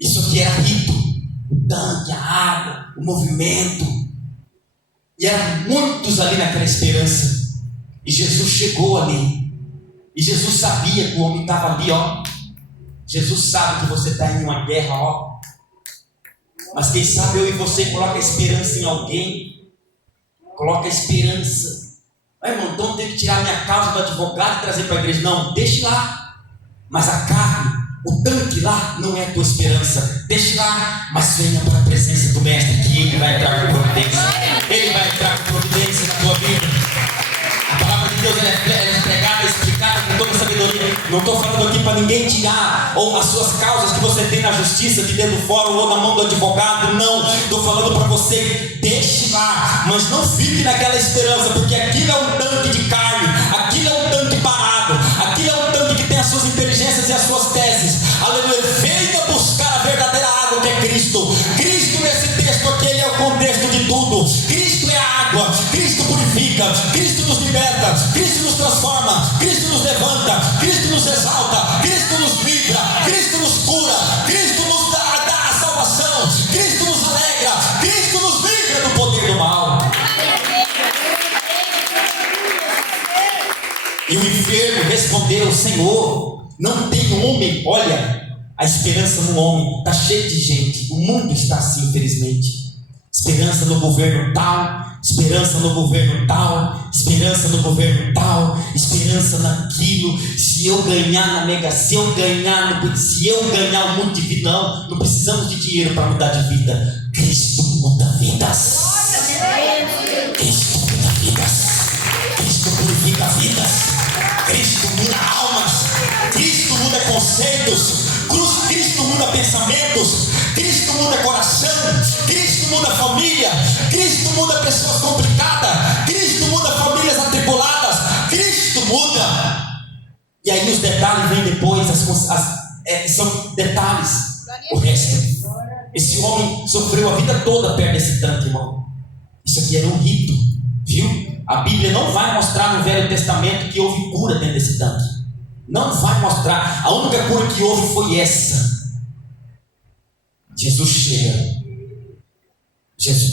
Isso aqui era rito. O tanque, a água, o movimento. E eram muitos ali naquela esperança. E Jesus chegou ali. E Jesus sabia que o homem estava ali, ó. Jesus sabe que você está em uma guerra, ó. Mas quem sabe eu e você coloca a esperança em alguém. Coloca a esperança. Irmão, então tem que tirar minha causa do advogado e trazer para a igreja. Não, deixe lá. Mas a carne, o tanque lá não é a tua esperança. Deixe lá, mas venha para a presença do Mestre, que Ele vai entrar com providência. Ele vai entrar com providência na tua vida. A palavra de Deus é pregada, explicada com toda sabedoria. Não estou falando aqui para ninguém tirar ou as suas causas que você tem na justiça de dentro do fórum ou na mão do advogado. Não, estou falando para você, deixe lá, mas não fique naquela esperança, porque aquilo é um tanque de carne, aquilo é um tanque parado, aquilo é um tanque que tem as suas inteligências e as suas teses. Aleluia. Venha buscar a verdadeira água que é Cristo. Cristo nesse texto aqui, Ele é o contexto de tudo. Cristo é a água, Cristo purifica, Cristo nos liberta, Cristo nos transforma, Cristo nos levanta, Cristo nos exalta, Cristo nos livra, Cristo nos cura, Cristo nos dá a salvação, Cristo nos alegra, Cristo nos livra do poder do mal. E o enfermo respondeu: Senhor, não tem homem. Olha, a esperança no homem está cheia de gente. O mundo está assim, infelizmente. Esperança no governo tal, esperança no governo tal, esperança no governo tal, esperança naquilo. Se eu ganhar na Mega, se eu ganhar um monte de vida, não precisamos de dinheiro para mudar de vida. Cristo muda vidas. Cristo muda vidas. Cristo purifica vidas. Cristo muda almas. Cristo muda conceitos. Cristo muda pensamentos. Cristo muda coração. Cristo muda família. Cristo muda pessoas complicadas. Cristo muda famílias atribuladas. Cristo muda. E aí os detalhes vêm depois. São detalhes. O resto. Esse homem sofreu a vida toda perto desse tanque, irmão. Isso aqui era um rito, viu? A Bíblia não vai mostrar no Velho Testamento que houve cura dentro desse tanque. Não vai mostrar. A única cura que houve foi essa. Jesus chega.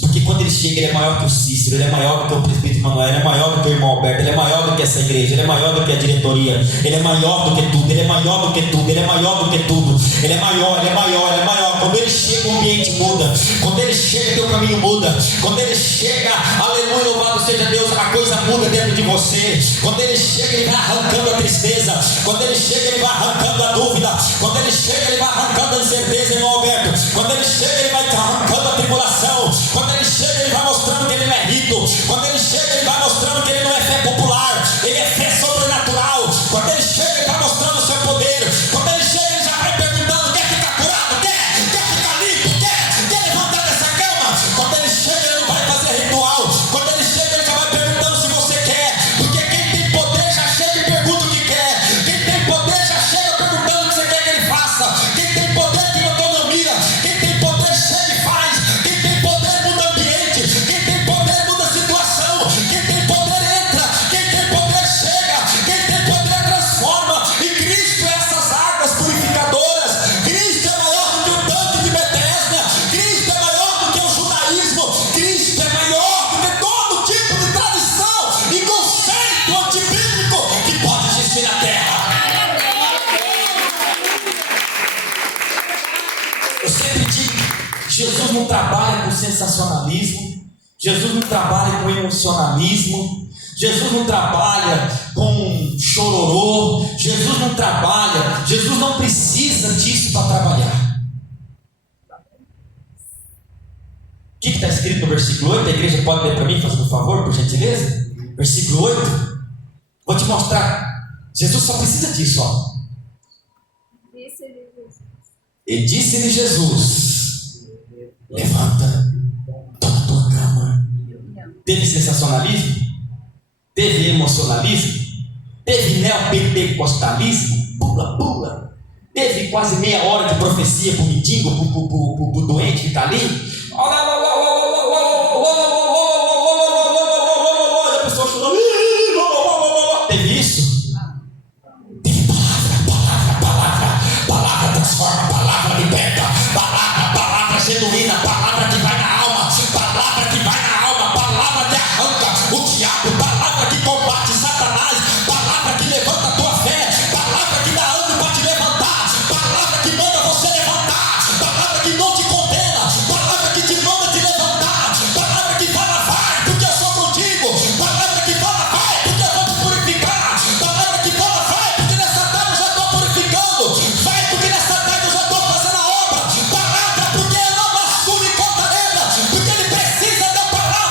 Porque quando ele chega, ele é maior que o Cícero, ele é maior do que o presbítero Manuel, ele é maior do que o irmão Alberto, ele é maior do que essa igreja, ele é maior do que a diretoria, ele é maior do que tudo, ele é maior do que tudo, ele é maior do que tudo, ele é maior, ele é maior, ele é maior. Quando ele chega, o ambiente muda. Quando ele chega, teu caminho muda. Quando ele chega, aleluia, louvado seja Deus, a coisa muda dentro de você. Quando Ele chega, Ele vai arrancando a tristeza. Quando Ele chega, Ele vai arrancando a dúvida. Quando Ele chega, Ele vai arrancando a incerteza, irmão Alberto. Quando Ele chega, Ele vai arrancando a tribulação. Quando Ele chega, Ele vai mostrando que Ele não é rico. Quando Ele chega, Ele vai mostrando que Ele não é fé popular, Ele é fé sobrenatural. Quando Ele chega, Ele vai mostrando o seu poder. Quando Ele chega, Ele já vai perguntando: quer ficar curado? Quer ficar limpo? Quer levantar dessa cama? Quando Ele chega, Ele não vai fazer ritual. Quando Ele chega, Ele já vai perguntando se você quer. Porque quem tem poder já chega e pergunta o que quer. Quem tem poder já chega perguntando o que você quer que Ele faça. Quem tem poder tem autonomia. Quem tem poder chega e faz. Quem tem poder muda ambiente. Quem tem poder muda situação. Quem tem poder entra. Quem tem poder chega. Quem tem poder transforma. E Cristo é essas águas purificadoras. Cristo é maior do que o tanque de Betesda. Cristo é maior do que o judaísmo. Cristo é maior do que todo tipo de tradição e conceito antibíblico que pode existir na terra. Eu sempre digo: Jesus não trabalha com sensacionalismo. Jesus não trabalha com emocionalismo. Jesus não trabalha com chororô. Jesus não trabalha. Jesus não precisa disso para trabalhar. O que está escrito no versículo 8? A igreja pode ler para mim, fazendo um favor, por gentileza? Versículo 8. Vou te mostrar. Jesus só precisa disso, ó. E disse-lhe Jesus: levanta, toma tua cama. Teve sensacionalismo? Teve emocionalismo? Teve neopentecostalismo? Pula. Teve quase meia hora de profecia pro mendigo, pro doente que está ali? E a pessoa chorando. Teve isso? Teve palavra transforma, palavra liberta, palavra genuína, palavra que vai na alma, palavra que arranca o diabo, palavra que combate Satanás, palavra que levanta a tua fé, palavra que dá ânimo para te levantar, palavra que manda você levantar, palavra que não te condena, palavra que te manda te levantar, palavra que fala: vai, porque eu sou contigo, palavra que fala: vai, porque eu vou te purificar, palavra que fala: vai, porque nessa tarde eu já estou purificando, vai, porque nessa tarde eu já estou fazendo a obra, palavra, porque eu não masculino e contarela, porque ele precisa da palavra.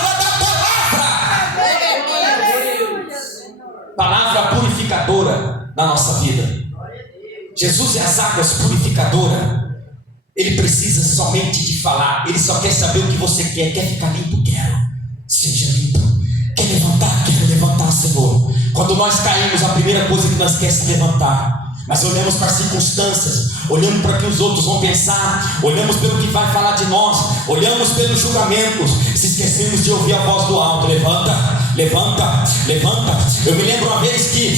Palavra purificadora na nossa vida. Jesus é as águas purificadoras. Ele precisa somente de falar. Ele só quer saber o que você quer. Quer ficar limpo? Quero. Seja limpo. Quer levantar? Quero levantar, Senhor. Quando nós caímos, a primeira coisa que nós queremos é se levantar. Mas olhamos para as circunstâncias, olhamos para o que os outros vão pensar, olhamos pelo que vai falar de nós, olhamos pelos julgamentos, se esquecemos de ouvir a voz do alto: levanta, levanta, levanta. Eu me lembro uma vez que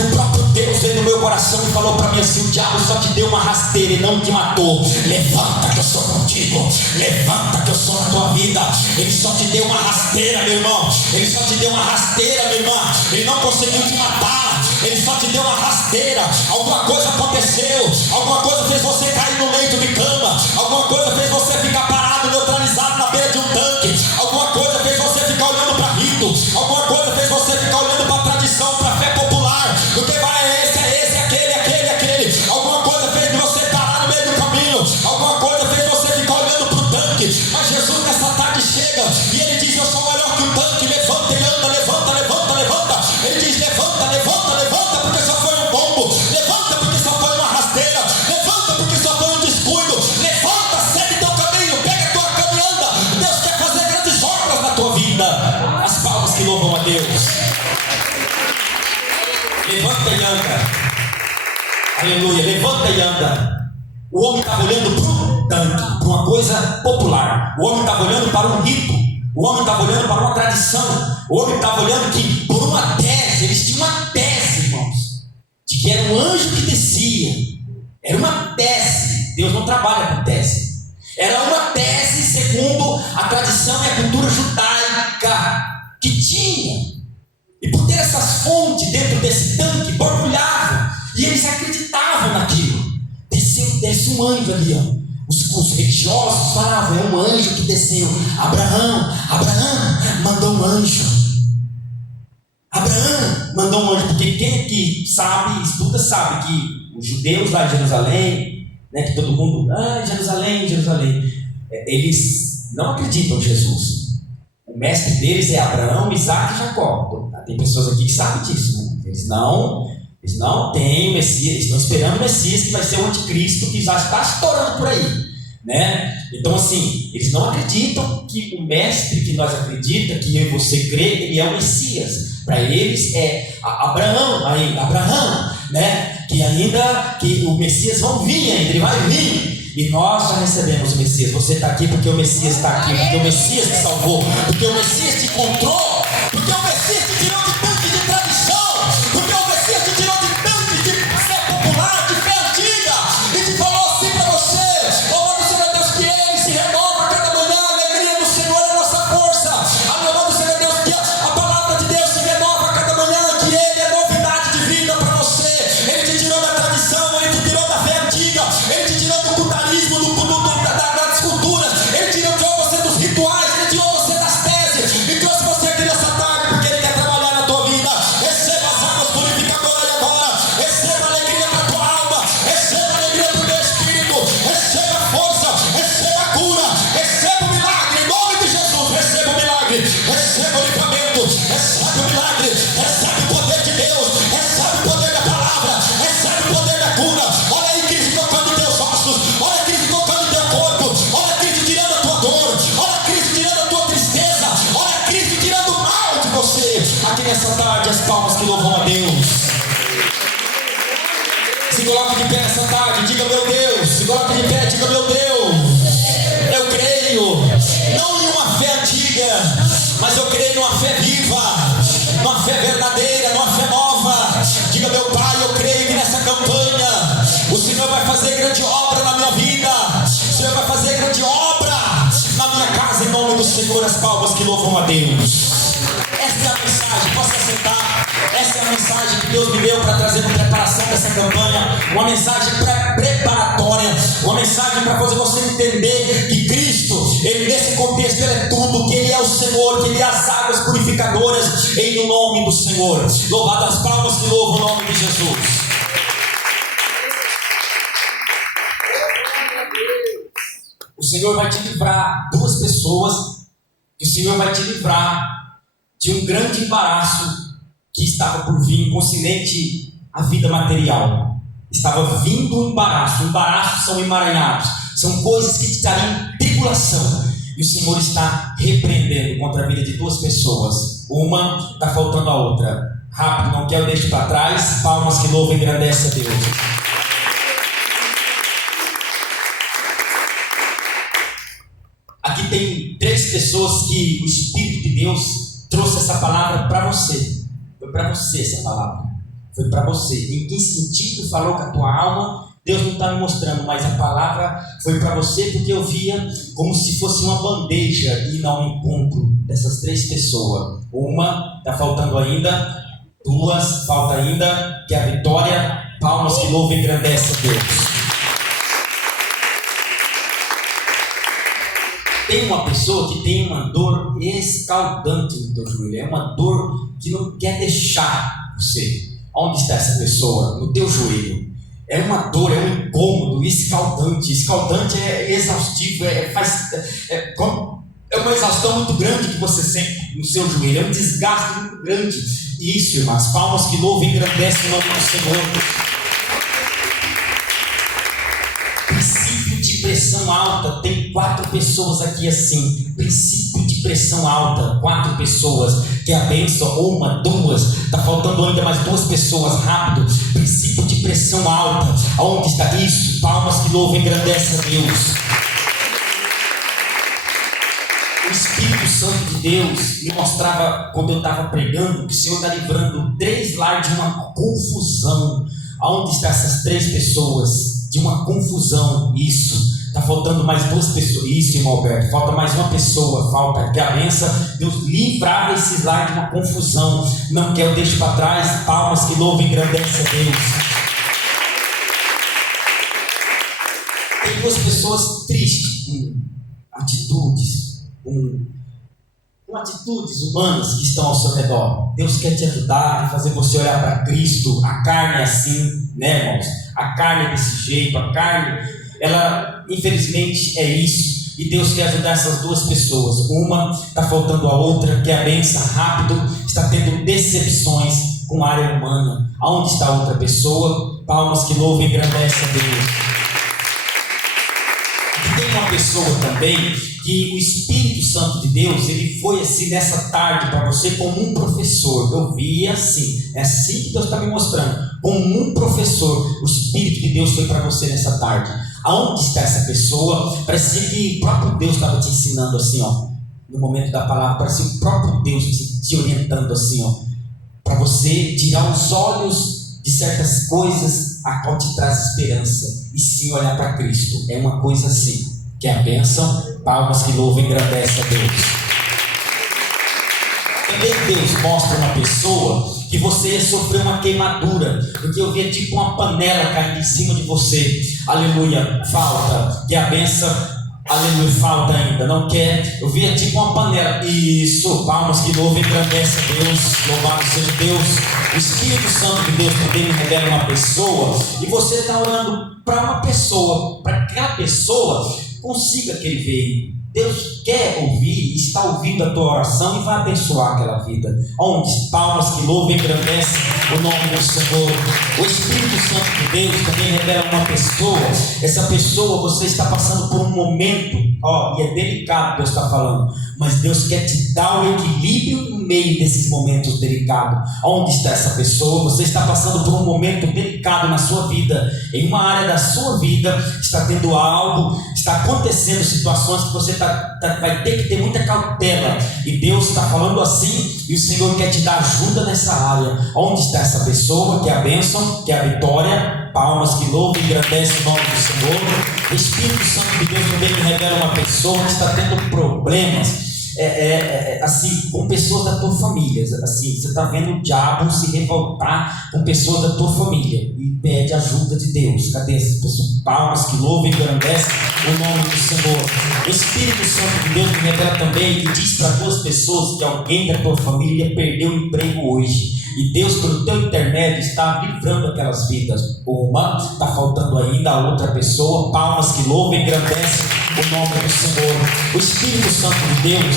o próprio Deus veio no meu coração e falou para mim assim: o diabo só te deu uma rasteira e não te matou. Levanta que eu sou contigo, levanta que eu sou na tua vida. Ele só te deu uma rasteira, meu irmão. Ele só te deu uma rasteira, minha irmã. Ele não conseguiu te matar, ele só te deu uma rasteira. Alguma coisa aconteceu, alguma coisa fez você cair no leito de cama, alguma coisa fez você ficar parado, neutralizado na beira de um tanque, alguma coisa fez você ficar olhando para rito, alguma coisa fez você ficar olhando para tradição, para fé popular, porque vai esse, aquele. Alguma coisa fez você parar no meio do caminho, alguma coisa fez você ficar olhando para o tanque. Mas Jesus nessa tarde chega e ele diz: eu sou melhor que o tanque. Levanta e anda, levanta. Ele diz: levanta, porque só foi um pombo. Levanta, porque só foi uma rasteira. Levanta, porque só foi um descuido. Levanta, segue teu caminho, pega tua cama e anda. Deus quer fazer grandes obras na tua vida. As palmas que louvam a Deus. Levanta e anda. Aleluia, levanta e anda. O homem estava olhando para um tanque, para uma coisa popular. O homem estava olhando para um rito. O homem estava olhando para uma tradição. O homem estava olhando que por uma tese, eles tinham uma tese, irmãos, de que era um anjo que descia. Era uma tese. Deus não trabalha com tese. Era uma tese segundo a tradição e a cultura judaica que tinha. E por ter essas fontes dentro desse tanque, borbulhavam. E eles acreditavam naquilo. Desce um anjo ali, ó. Os religiosos falavam: é um anjo que desceu. Abraão mandou um anjo. Abraão que sabe, estuda, sabe que os judeus lá de Jerusalém, né, que todo mundo, Jerusalém, eles não acreditam em Jesus. O mestre deles é Abraão, Isaac e Jacó. Tem pessoas aqui que sabem disso, né? Eles não têm o Messias, eles estão esperando o Messias, que vai ser o anticristo, que já está estourando por aí, né? Então assim, eles não acreditam que o mestre que nós acreditamos, que eu e você crê, ele é o Messias. Para eles é Abraão, né? Que o Messias vão vir ainda, ele vai vir. E nós já recebemos o Messias. Você está aqui porque o Messias está aqui, porque o Messias te salvou, porque o Messias te encontrou, porque o Messias te tirou de tanque de tradição, porque o Messias te tirou de tanque de fé popular, de fé antiga, e te falou assim para você: louvado seja Deus que Ele se renova a cada manhã, a alegria do Senhor é a nossa força. Louvado seja Deus que a palavra de Deus se renova a cada manhã, que Ele é novidade de vida para você. Ele te tirou da tradição, Ele te tirou da fé antiga, Ele te tirou do cultarismo, das culturas, Ele tirou você dos rituais, Ele tirou você das teses e trouxe você aqui nessa tarde porque Ele quer trabalhar na tua vida. Receba as águas purificadoras agora, receba alegria para a tua alma, receba alegria para o teu espírito, receba força, receba cura, receba o milagre em nome de Jesus. Receba o milagre, receba o livramento, receba o milagre, recebe o poder de Deus, recebe o poder da palavra, recebe o poder da cura. Olha aí Cristo tocando em teus ossos, olha Cristo tocando em teu corpo, olha Cristo tirando a tua dor, olha Cristo tirando a tua tristeza, olha Cristo tirando o mal de você. Aqui nessa tarde, as palmas que louvam a Deus. Se coloque de pé nessa tarde, diga meu Deus. Se coloque de pé, diga meu Deus. Eu creio, não em uma fé antiga, mas eu creio numa fé viva, numa fé verdadeira, numa fé nova. Diga meu Pai, eu creio que nessa campanha o Senhor vai fazer grande obra na minha vida, o Senhor vai fazer grande obra na minha casa, em nome do Senhor. As palmas que louvam a Deus. Essa é a mensagem, posso assentar. Essa é a mensagem que Deus me deu para trazer na preparação dessa campanha. Uma mensagem preparatória, uma mensagem para fazer você entender que Cristo, Ele nesse contexto, Ele é tudo, que Ele é o Senhor, que Ele é as águas purificadoras, em nome do Senhor. Louvado as palmas que louvam o nome de Jesus. O Senhor vai te livrar, duas pessoas, que o Senhor vai te livrar de um grande embaraço que estava por vir, concernente à vida material. Estava vindo um embaraço. Embaraços são emaranhados, são coisas que te trariam tribulação. E o Senhor está repreendendo contra a vida de duas pessoas. Uma está faltando a outra. Rápido, não quero deixar para trás. Palmas que louvam e engrandecem a Deus. Aqui tem três pessoas que o Espírito de Deus trouxe essa palavra para você. Foi para você essa palavra. Foi para você. Em que sentido falou com a tua alma? Deus não está me mostrando, mas a palavra foi para você, porque eu via como se fosse uma bandeja ir ao encontro dessas três pessoas. Uma, está faltando ainda. Duas, falta ainda, que é a Vitória. Palmas que louvam e engrandecem a Deus. Tem uma pessoa que tem uma dor escaldante no teu joelho. É uma dor que não quer deixar você. Onde está essa pessoa? No teu joelho. É uma dor, é um incômodo escaldante. Escaldante é exaustivo, é uma exaustão muito grande que você sente no seu joelho. É um desgaste muito grande. Isso, irmãs, palmas que louvam e engrandecem o nome do Senhor. Princípio de pressão alta. Tem 4 pessoas aqui assim. Princípio de pressão alta. 4 pessoas. Que é a bênção. 1, 2. Está faltando ainda mais 2 pessoas. Rápido. Princípio de pressão alta. Aonde está isso? Palmas que louvam e engrandecem a Deus. O Espírito Santo de Deus me mostrava, quando eu estava pregando, que o Senhor está livrando 3 lares de uma confusão. Aonde estão essas 3 pessoas? De uma confusão. Isso. Está faltando mais 2 pessoas. Isso, irmão Alberto. Falta mais uma pessoa. Falta que a benção. Deus livrava esses lares de uma confusão. Não quer, eu deixo para trás. Palmas que louvam e engrandecem a Deus. Tem 2 pessoas tristes, com atitudes, com com atitudes humanas que estão ao seu redor. Deus quer te ajudar, quer fazer você olhar para Cristo. A carne é assim, né, irmãos? A carne é desse jeito, a carne, ela infelizmente é isso. E Deus quer ajudar essas duas pessoas. Uma está faltando a outra, quer a bênção rápido, está tendo decepções com a área humana. Aonde está a outra pessoa? Palmas que louvam e engrandecem a Deus. E tem uma pessoa também que o Espírito Santo de Deus, ele foi assim nessa tarde para você como um professor. Eu vi assim, é assim que Deus está me mostrando. Como um professor, o Espírito de Deus foi para você nessa tarde. Aonde está essa pessoa? Parecia que o próprio Deus estava te ensinando assim, ó. No momento da palavra, parecia o próprio Deus te orientando assim, ó. Para você tirar os olhos de certas coisas a qual te traz esperança. E sim olhar para Cristo. É uma coisa assim. Que é a bênção, palmas que louvam e engrandecem a Deus. Também Deus mostra uma pessoa que você sofreu uma queimadura, porque eu via tipo uma panela caindo em cima de você. Aleluia, falta, que a bênção, aleluia, falta ainda, não quer. Eu via tipo uma panela, isso, palmas que louvam e engrandecem a Deus, louvado seja Deus. O Espírito Santo de Deus também me revela uma pessoa, e você está orando para uma pessoa, para que aquela pessoa consiga aquele veio. Deus quer ouvir, está ouvindo a tua oração e vai abençoar aquela vida. Onde? Palmas que louvam e engrandecem o nome do Senhor. O Espírito Santo de Deus também revela uma pessoa. Essa pessoa, você está passando por um momento, ó, e é delicado Deus está falando, mas Deus quer te dar o equilíbrio no meio desses momentos delicados. Onde está essa pessoa? Você está passando por um momento delicado na sua vida. Em uma área da sua vida está tendo algo, está acontecendo situações que você vai ter que ter muita cautela. E Deus está falando assim, e o Senhor quer te dar ajuda nessa área. Onde está essa pessoa? Que é a bênção, que é a vitória. Palmas que louvam e engrandecem o nome do Senhor. O Espírito Santo de Deus também me revela uma pessoa que está tendo problemas. Assim, com pessoas da tua família. Assim, você está vendo o diabo se revoltar com pessoas da tua família e pede ajuda de Deus. Cadê essas pessoas? Palmas que louvam e engrandecem o nome do Senhor. O Espírito Santo de Deus me revela também que diz para duas pessoas que alguém da tua família ia perder o emprego hoje. E Deus, pelo teu intermédio, está livrando aquelas vidas. Uma, está faltando ainda a outra pessoa. Palmas que louvam e engrandecem o nome do Senhor. O Espírito Santo de Deus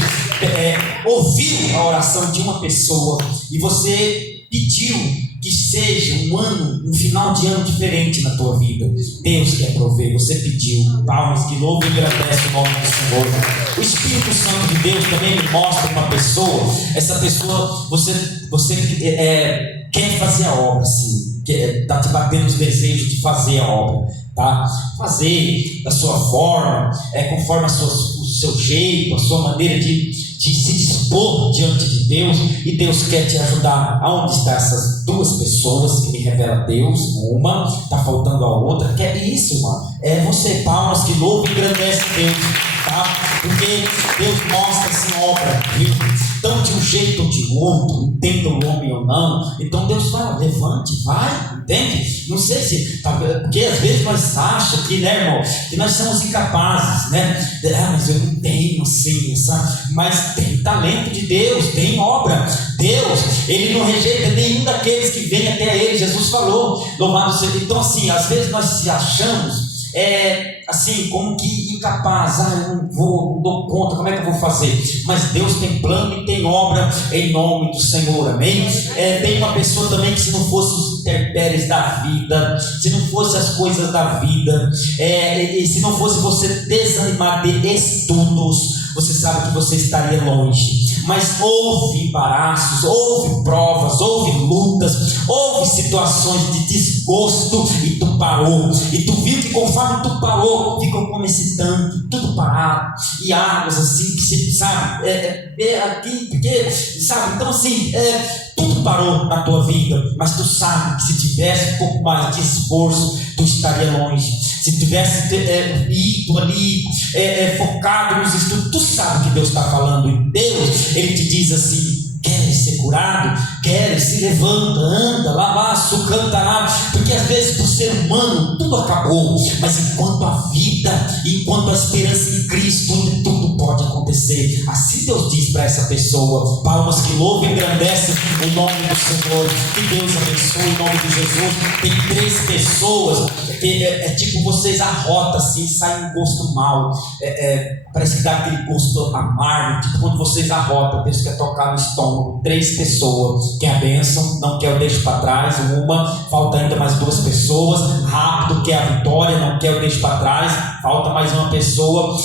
ouviu a oração de uma pessoa e você pediu que seja um final de ano diferente na tua vida. Deus quer prover, você pediu. Palmas que louvam e engrandecem o nome do Senhor. O Espírito Santo de Deus também me mostra uma pessoa. Essa pessoa, você quer fazer a obra, assim, está te batendo os desejos de fazer a obra, tá? Fazer da sua forma, conforme o seu jeito, a sua maneira de se dispor diante de Deus, e Deus quer te ajudar. Aonde estão essas duas pessoas que me revela Deus? Uma, está faltando a outra, que é isso, irmão. É você, palmas que louvam e engrandecem Deus, tá? Porque Deus mostra assim obra, viu? Então, de um jeito ou de outro, entenda o homem ou não, então Deus fala, levante, vai, entende? Não sei se, porque às vezes nós achamos que, né, irmão, que nós somos incapazes, né? Mas eu não tenho assim, sabe? Mas tem talento de Deus, tem obra. Deus, Ele não rejeita nenhum daqueles que vêm até Ele. Jesus falou, louvado seja. Então, assim, às vezes nós se achamos assim, como que incapaz, eu não dou conta, como é que eu vou fazer? Mas Deus tem plano e tem obra em nome do Senhor, amém? Tem uma pessoa também que, se não fosse os intempéries da vida, se não fosse as coisas da vida, e se não fosse você desanimar de estudos, você sabe que você estaria longe. Mas houve embaraços, houve provas, houve lutas, houve situações de desgosto, e tu parou, e tu viu que conforme tu parou, ficou como esse tanto, tudo parado, e águas assim, que você sabe, aqui, porque, sabe, então assim, tudo parou na tua vida, mas tu sabe que se tivesse um pouco mais de esforço, tu estaria longe. Se tivesse ido ali, focado nos estudos, tu sabe que Deus está falando. E Deus, Ele te diz assim: queres ser curado? Queres? Se levanta, anda, lavaço, cantará. Porque às vezes para o ser humano tudo acabou, mas enquanto a vida, enquanto a esperança em Cristo, onde tudo pode acontecer. Assim Deus diz para essa pessoa. Palmas que louvam e engrandecem o nome do Senhor. Que Deus abençoe em nome de Jesus. Tem 3 pessoas que é tipo vocês arrotam assim, sai um gosto mal. Parece que dá aquele gosto amargo. Tipo quando vocês arrotam, Deus quer tocar no estômago. 3 pessoas. Quer a bênção, não quer o deixo para trás. Uma, falta ainda mais 2 pessoas. Rápido, quer a vitória, não quer o deixo para trás. Falta mais uma pessoa.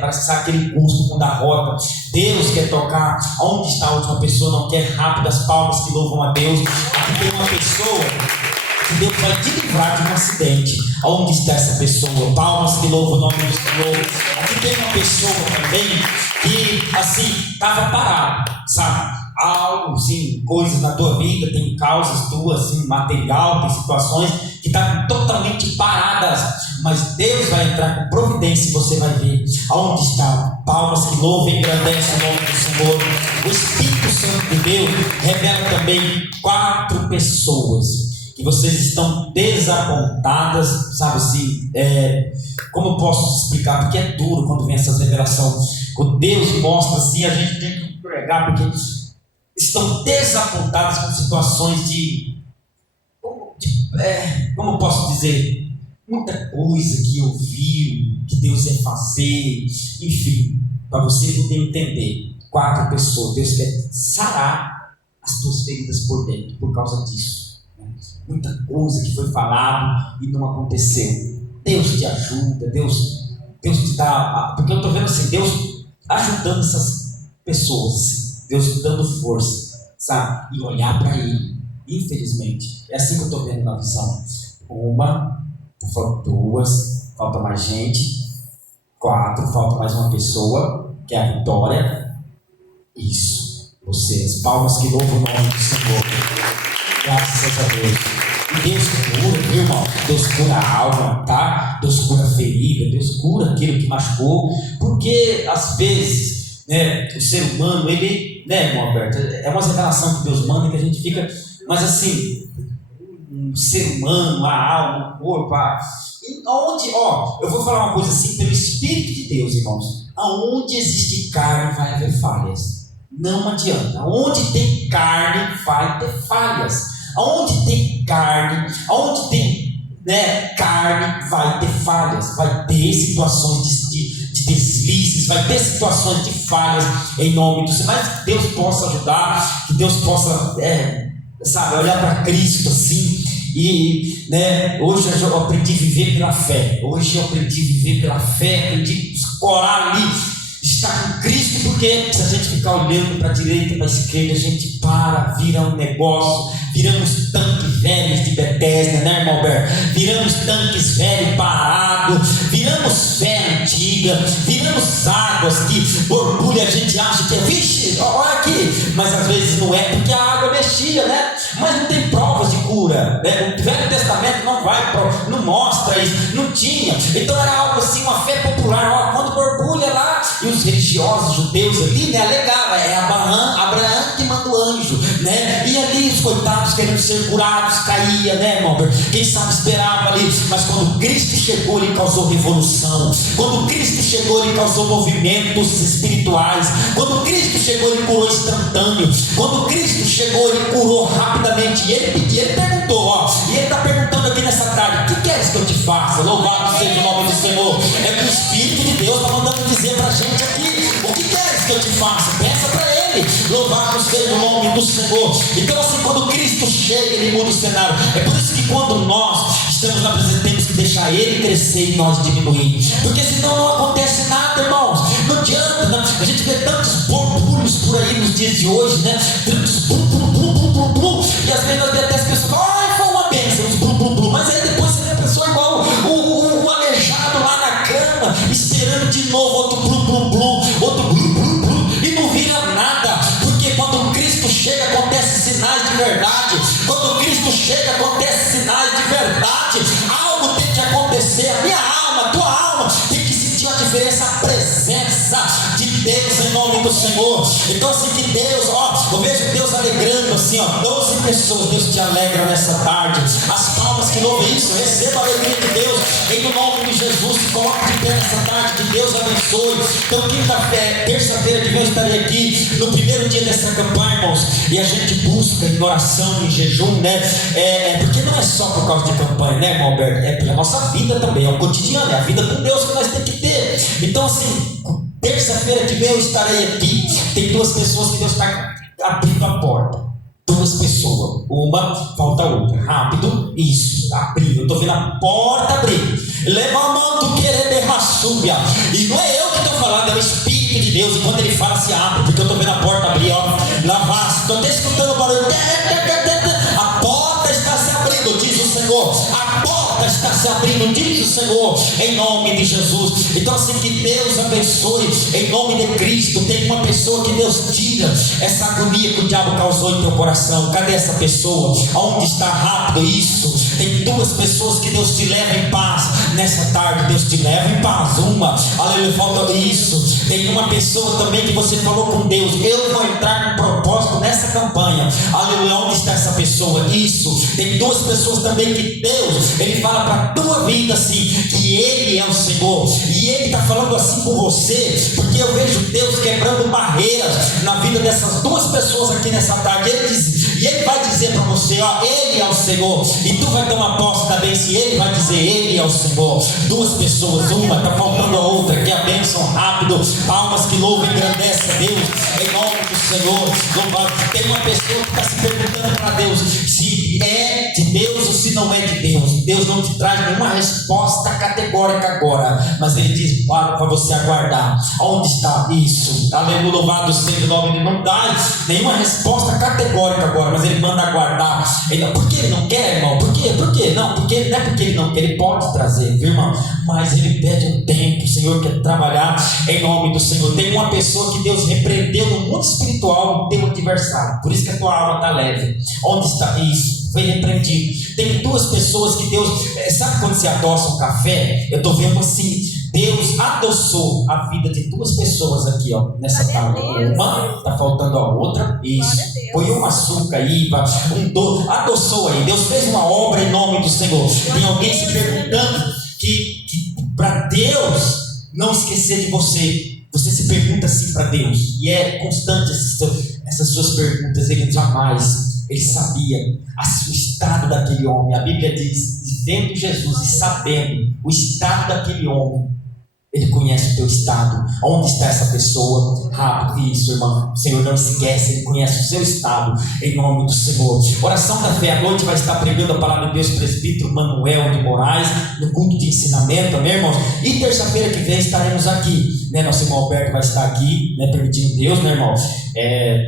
Parece que sai aquele gosto quando arrota. Deus quer tocar. Onde está a última pessoa? Não quer rápido as palmas que louvam a Deus. Aqui tem uma pessoa que Deus vai te livrar de um acidente. Onde está essa pessoa? Palmas que louvam o nome do Senhor. Aqui tem uma pessoa também que assim estava parada, sabe? Algo, sim, coisas na tua vida, tem causas tuas, assim, material, tem situações que estão totalmente paradas, mas Deus vai entrar com providência e você vai ver aonde está. Palmas que louvam e engrandecem o nome do Senhor. O Espírito Santo de Deus revela também 4 pessoas que vocês estão desapontadas, sabe assim, como eu posso explicar? Porque é duro quando vem essas revelações. Quando Deus mostra assim, a gente tem que pregar, porque estão desapontados com situações como eu posso dizer, muita coisa que ouviu, que Deus ia fazer, enfim, para você poder entender. 4 pessoas, Deus quer sarar as tuas feridas por dentro, por causa disso, né? Muita coisa que foi falado e não aconteceu. Deus te ajuda, Deus te dá, porque eu estou vendo assim, Deus ajudando essas pessoas, Deus dando força, sabe? E olhar para Ele. Infelizmente, é assim que eu estou vendo na visão. 1, falta 2, falta mais gente. 4, falta mais uma pessoa, que é a Vitória. Isso, vocês, palmas que louvam o nome do Senhor. Graças a Deus. E Deus cura, viu, irmão? Deus cura a alma, tá? Deus cura a ferida, Deus cura aquilo que machucou. Porque às vezes, né, o ser humano, ele, né, irmão Alberto, é uma revelação que Deus manda que a gente fica, mas assim, um ser humano, a alma, o corpo, eu vou falar uma coisa assim, pelo Espírito de Deus, irmãos, aonde existe carne vai haver falhas, não adianta, onde tem carne vai ter falhas, aonde tem carne, aonde tem, né, carne vai ter falhas, vai ter situações de deslizes, vai ter situações de falhas em nome do Senhor, mas que Deus possa ajudar, que Deus possa, sabe, olhar para Cristo assim, e, né, hoje eu aprendi a viver pela fé, aprendi a escorar ali, estar com Cristo, porque se a gente ficar olhando para a direita e para a esquerda, a gente vira um negócio, viramos tanques velhos de Bethesda, né, irmão Alberto? Viramos tanques velhos parados, viramos fé antiga, viramos águas que borbulha, a gente acha que vixe, olha aqui, mas às vezes não é, porque a água mexia, né? Mas não tem provas de cura, né? O Velho Testamento não mostra isso, não tinha, então era algo assim, uma fé popular, quando borbulha lá, e os religiosos judeus ali, né, alegavam, Abraão que manda o anjo, né? E ali os coitados querendo ser curados, caía, né, irmão? Quem sabe esperava ali, mas quando Cristo chegou, ele causou revolução. Quando Cristo chegou, ele causou movimentos espirituais. Quando Cristo chegou, ele curou instantâneo. Quando Cristo chegou, ele curou rapidamente. E ele perguntou, e ele está perguntando aqui nessa tarde: o que queres que eu te faça? Louvado seja o nome do Senhor. É que o Espírito de Deus está mandando dizer para a gente aqui: o que queres que eu te faça? Peça para Ele. Louvado seja o nome do Senhor. Então, assim, quando Cristo chega, ele muda o cenário. É por isso que quando nós estamos na presença, temos que deixar Ele crescer e nós diminuir, porque senão não acontece nada, irmãos. Não adianta, né? A gente vê tantos borbulhos por aí nos dias de hoje, né? Tantos bum, e às vezes nós vemos até as pessoas, foi uma bênção, uns bum, mas aí depois você vê a pessoa igual o aleijado lá na cama, esperando de novo outro outro e não vira nada, porque quando Cristo chega, acontece sinais de verdade. Quando Cristo chega, acontece sinais de verdade. Algo tem que acontecer. A minha alma, a tua alma tem que sentir uma diferença, a presença de Deus em nome do Senhor. Então, assim, que Deus, eu vejo Deus alegrando assim, 12 pessoas, Deus te alegra nessa tarde. As palmas almas que louvam isso, receba a alegria de Deus, em nome de Jesus. Se coloque de pé nessa tarde, que Deus abençoe. Então, terça-feira de manhã eu estarei aqui, no primeiro dia dessa campanha, irmãos, e a gente busca em oração, em jejum, né? Porque não é só por causa de campanha, né, irmão Alberto? É pela nossa vida também, é o cotidiano, é a vida com Deus que nós temos que ter. Então, assim, terça-feira de manhã eu estarei aqui. Tem duas pessoas que Deus está abrindo a porta. Duas pessoas, uma falta outra, rápido, isso, está abrindo, eu estou vendo a porta abrir. Leva a mão, tu querer derramar súbia. E não é eu que estou falando, é o Espírito de Deus. E quando ele fala, se abre, porque eu estou vendo a porta abrir, ó, lavar, estou até escutando o barulho. A porta está se abrindo, diz o Senhor. A porta está se abrindo, diz o Senhor, em nome de Jesus. Então, assim, que Deus abençoe, em nome de Cristo. Tem uma pessoa que Deus tira essa agonia que o diabo causou em teu coração. Cadê essa pessoa? Aonde está? Rápido isso. Tem duas pessoas que Deus te leva em paz nessa tarde. Deus te leva em paz. Uma, aleluia, falta isso. Tem uma pessoa também que você falou com Deus: eu vou entrar com propósito nessa campanha. Aleluia, onde está essa pessoa? Isso. Tem duas pessoas também que Deus, ele fala para a tua vida assim, que Ele é o Senhor, e Ele está falando assim com você, porque eu vejo Deus quebrando barreiras na vida dessas duas pessoas aqui nessa tarde. Ele diz, e Ele vai dizer para você, ó, Ele é o Senhor, e tu vai tomar posse da bênção, e Ele vai dizer, Ele é o Senhor. Duas pessoas, uma está faltando a outra, que a bênção rápido, palmas que louvam e engrandece a Deus, em nome do Senhor. Louvado. Tem uma pessoa que está se perguntando para Deus se é de Deus ou se não é de Deus. Deus não te traz nenhuma resposta categórica agora, mas Ele diz para você aguardar. Onde está isso? Aleluia, louvado seja o nome. Ele não dá nenhuma resposta categórica agora, mas Ele manda aguardar. Por que Ele não quer, irmão? Por quê? Por quê? Não, porque não é porque Ele não quer, Ele pode trazer, viu, irmão? Mas Ele pede um tempo. O Senhor quer trabalhar em nome do Senhor. Tem uma pessoa que Deus repreendeu no mundo espiritual, teu adversário, por isso que a tua alma está leve. Onde está isso? Foi repreendido. Tem duas pessoas que Deus, sabe quando você adoça um café? Eu estou vendo assim, Deus adoçou a vida de duas pessoas aqui, ó, nessa tarde. Uma está faltando a outra, isso. Põe um açúcar aí, adoçou aí. Deus fez uma obra em nome do Senhor. Tem alguém se perguntando que para Deus não esquecer de você. Você se pergunta assim para Deus, e é constante essas suas perguntas. Ele jamais, ele sabia o estado daquele homem. A Bíblia diz, vendo Jesus e sabendo o estado daquele homem, Ele conhece o teu estado. Onde está essa pessoa? Rápido, isso, irmão. O Senhor não esquece, Ele conhece o seu estado, em nome do Senhor. Oração da fé à noite vai estar pregando a palavra de Deus, presbítero Manuel de Moraes, no culto de ensinamento, amém, irmãos? E terça-feira que vem estaremos aqui, né? Nosso irmão Alberto vai estar aqui, né? Permitindo Deus, né, irmão?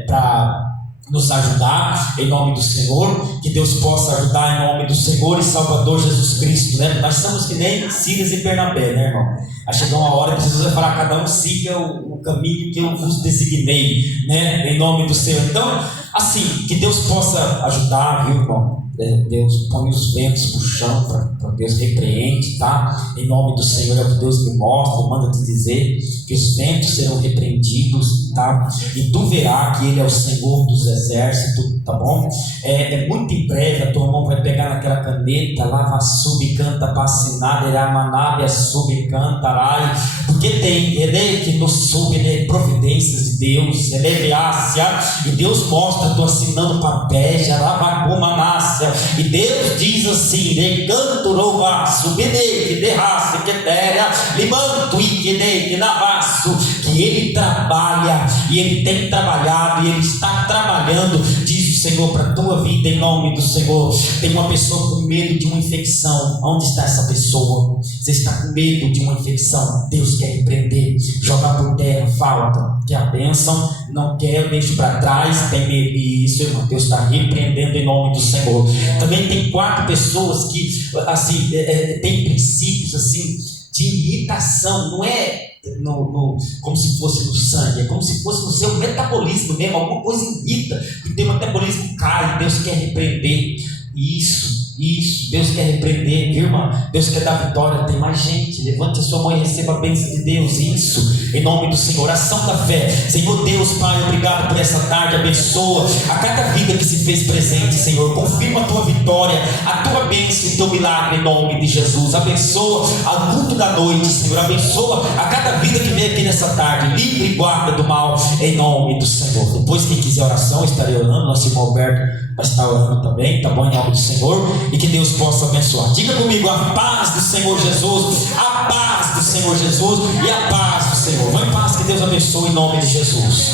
Para nos ajudar em nome do Senhor, que Deus possa ajudar em nome do Senhor e Salvador Jesus Cristo, né? Nós somos que nem Silas e Bernabé, né, irmão? Vai chegar uma hora que Jesus vai falar, cada um siga o caminho que eu vos designei, né? Em nome do Senhor. Então, assim, que Deus possa ajudar, viu, irmão? Deus põe os ventos para o chão, para Deus repreende, tá? Em nome do Senhor, é o que Deus me mostra, manda te dizer que os ventos serão repreendidos, tá? E tu verás que Ele é o Senhor dos exércitos, tá bom? Muito em breve a tua mão vai pegar naquela caneta, lava sub, canta, passinada, eramanave, sub, cantarai, porque tem, ele que nos sub, né, providências de Deus, ele é viácia, e Deus mostra, tu assinando papéis, lava, e Deus diz assim, de canto roubaço, que derrace, que terra, limanto e que navaço, que Ele trabalha, e Ele tem trabalhado, e Ele está trabalhando, diz o Senhor, para a tua vida, em nome do Senhor. Tem uma pessoa com medo de uma infecção. Onde está essa pessoa? Você está com medo de uma infecção? Deus quer repreender, jogar por terra, falta, que a bênção não quer, deixa para trás, tem medo. Isso, irmão, Deus está repreendendo em nome do Senhor. Também tem 4 pessoas que, assim, tem princípios, assim, de irritação, não é como se fosse no sangue, é como se fosse no seu metabolismo mesmo, alguma coisa irrita, que o teu metabolismo cai, Deus quer repreender isso, Deus quer repreender, viu, irmã. Deus quer dar vitória, tem mais gente. Levante a sua mão e receba a bênção de Deus. Isso, em nome do Senhor. Oração da fé. Senhor Deus, Pai, obrigado por essa tarde. Abençoa a cada vida que se fez presente, Senhor. Confirma a tua vitória, a tua bênção e teu milagre, em nome de Jesus. Abençoa ao culto da noite, Senhor. Abençoa a cada vida que vem aqui nessa tarde. Livre e guarda do mal, em nome do Senhor. Depois, quem quiser oração, estarei orando. Nosso irmão Alberto vai estar orando também, tá bom? Em nome do Senhor. E que Deus possa abençoar. Diga comigo: a paz do Senhor Jesus, a paz do Senhor Jesus e a paz do Senhor. Vão em paz, que Deus abençoe em nome de Jesus.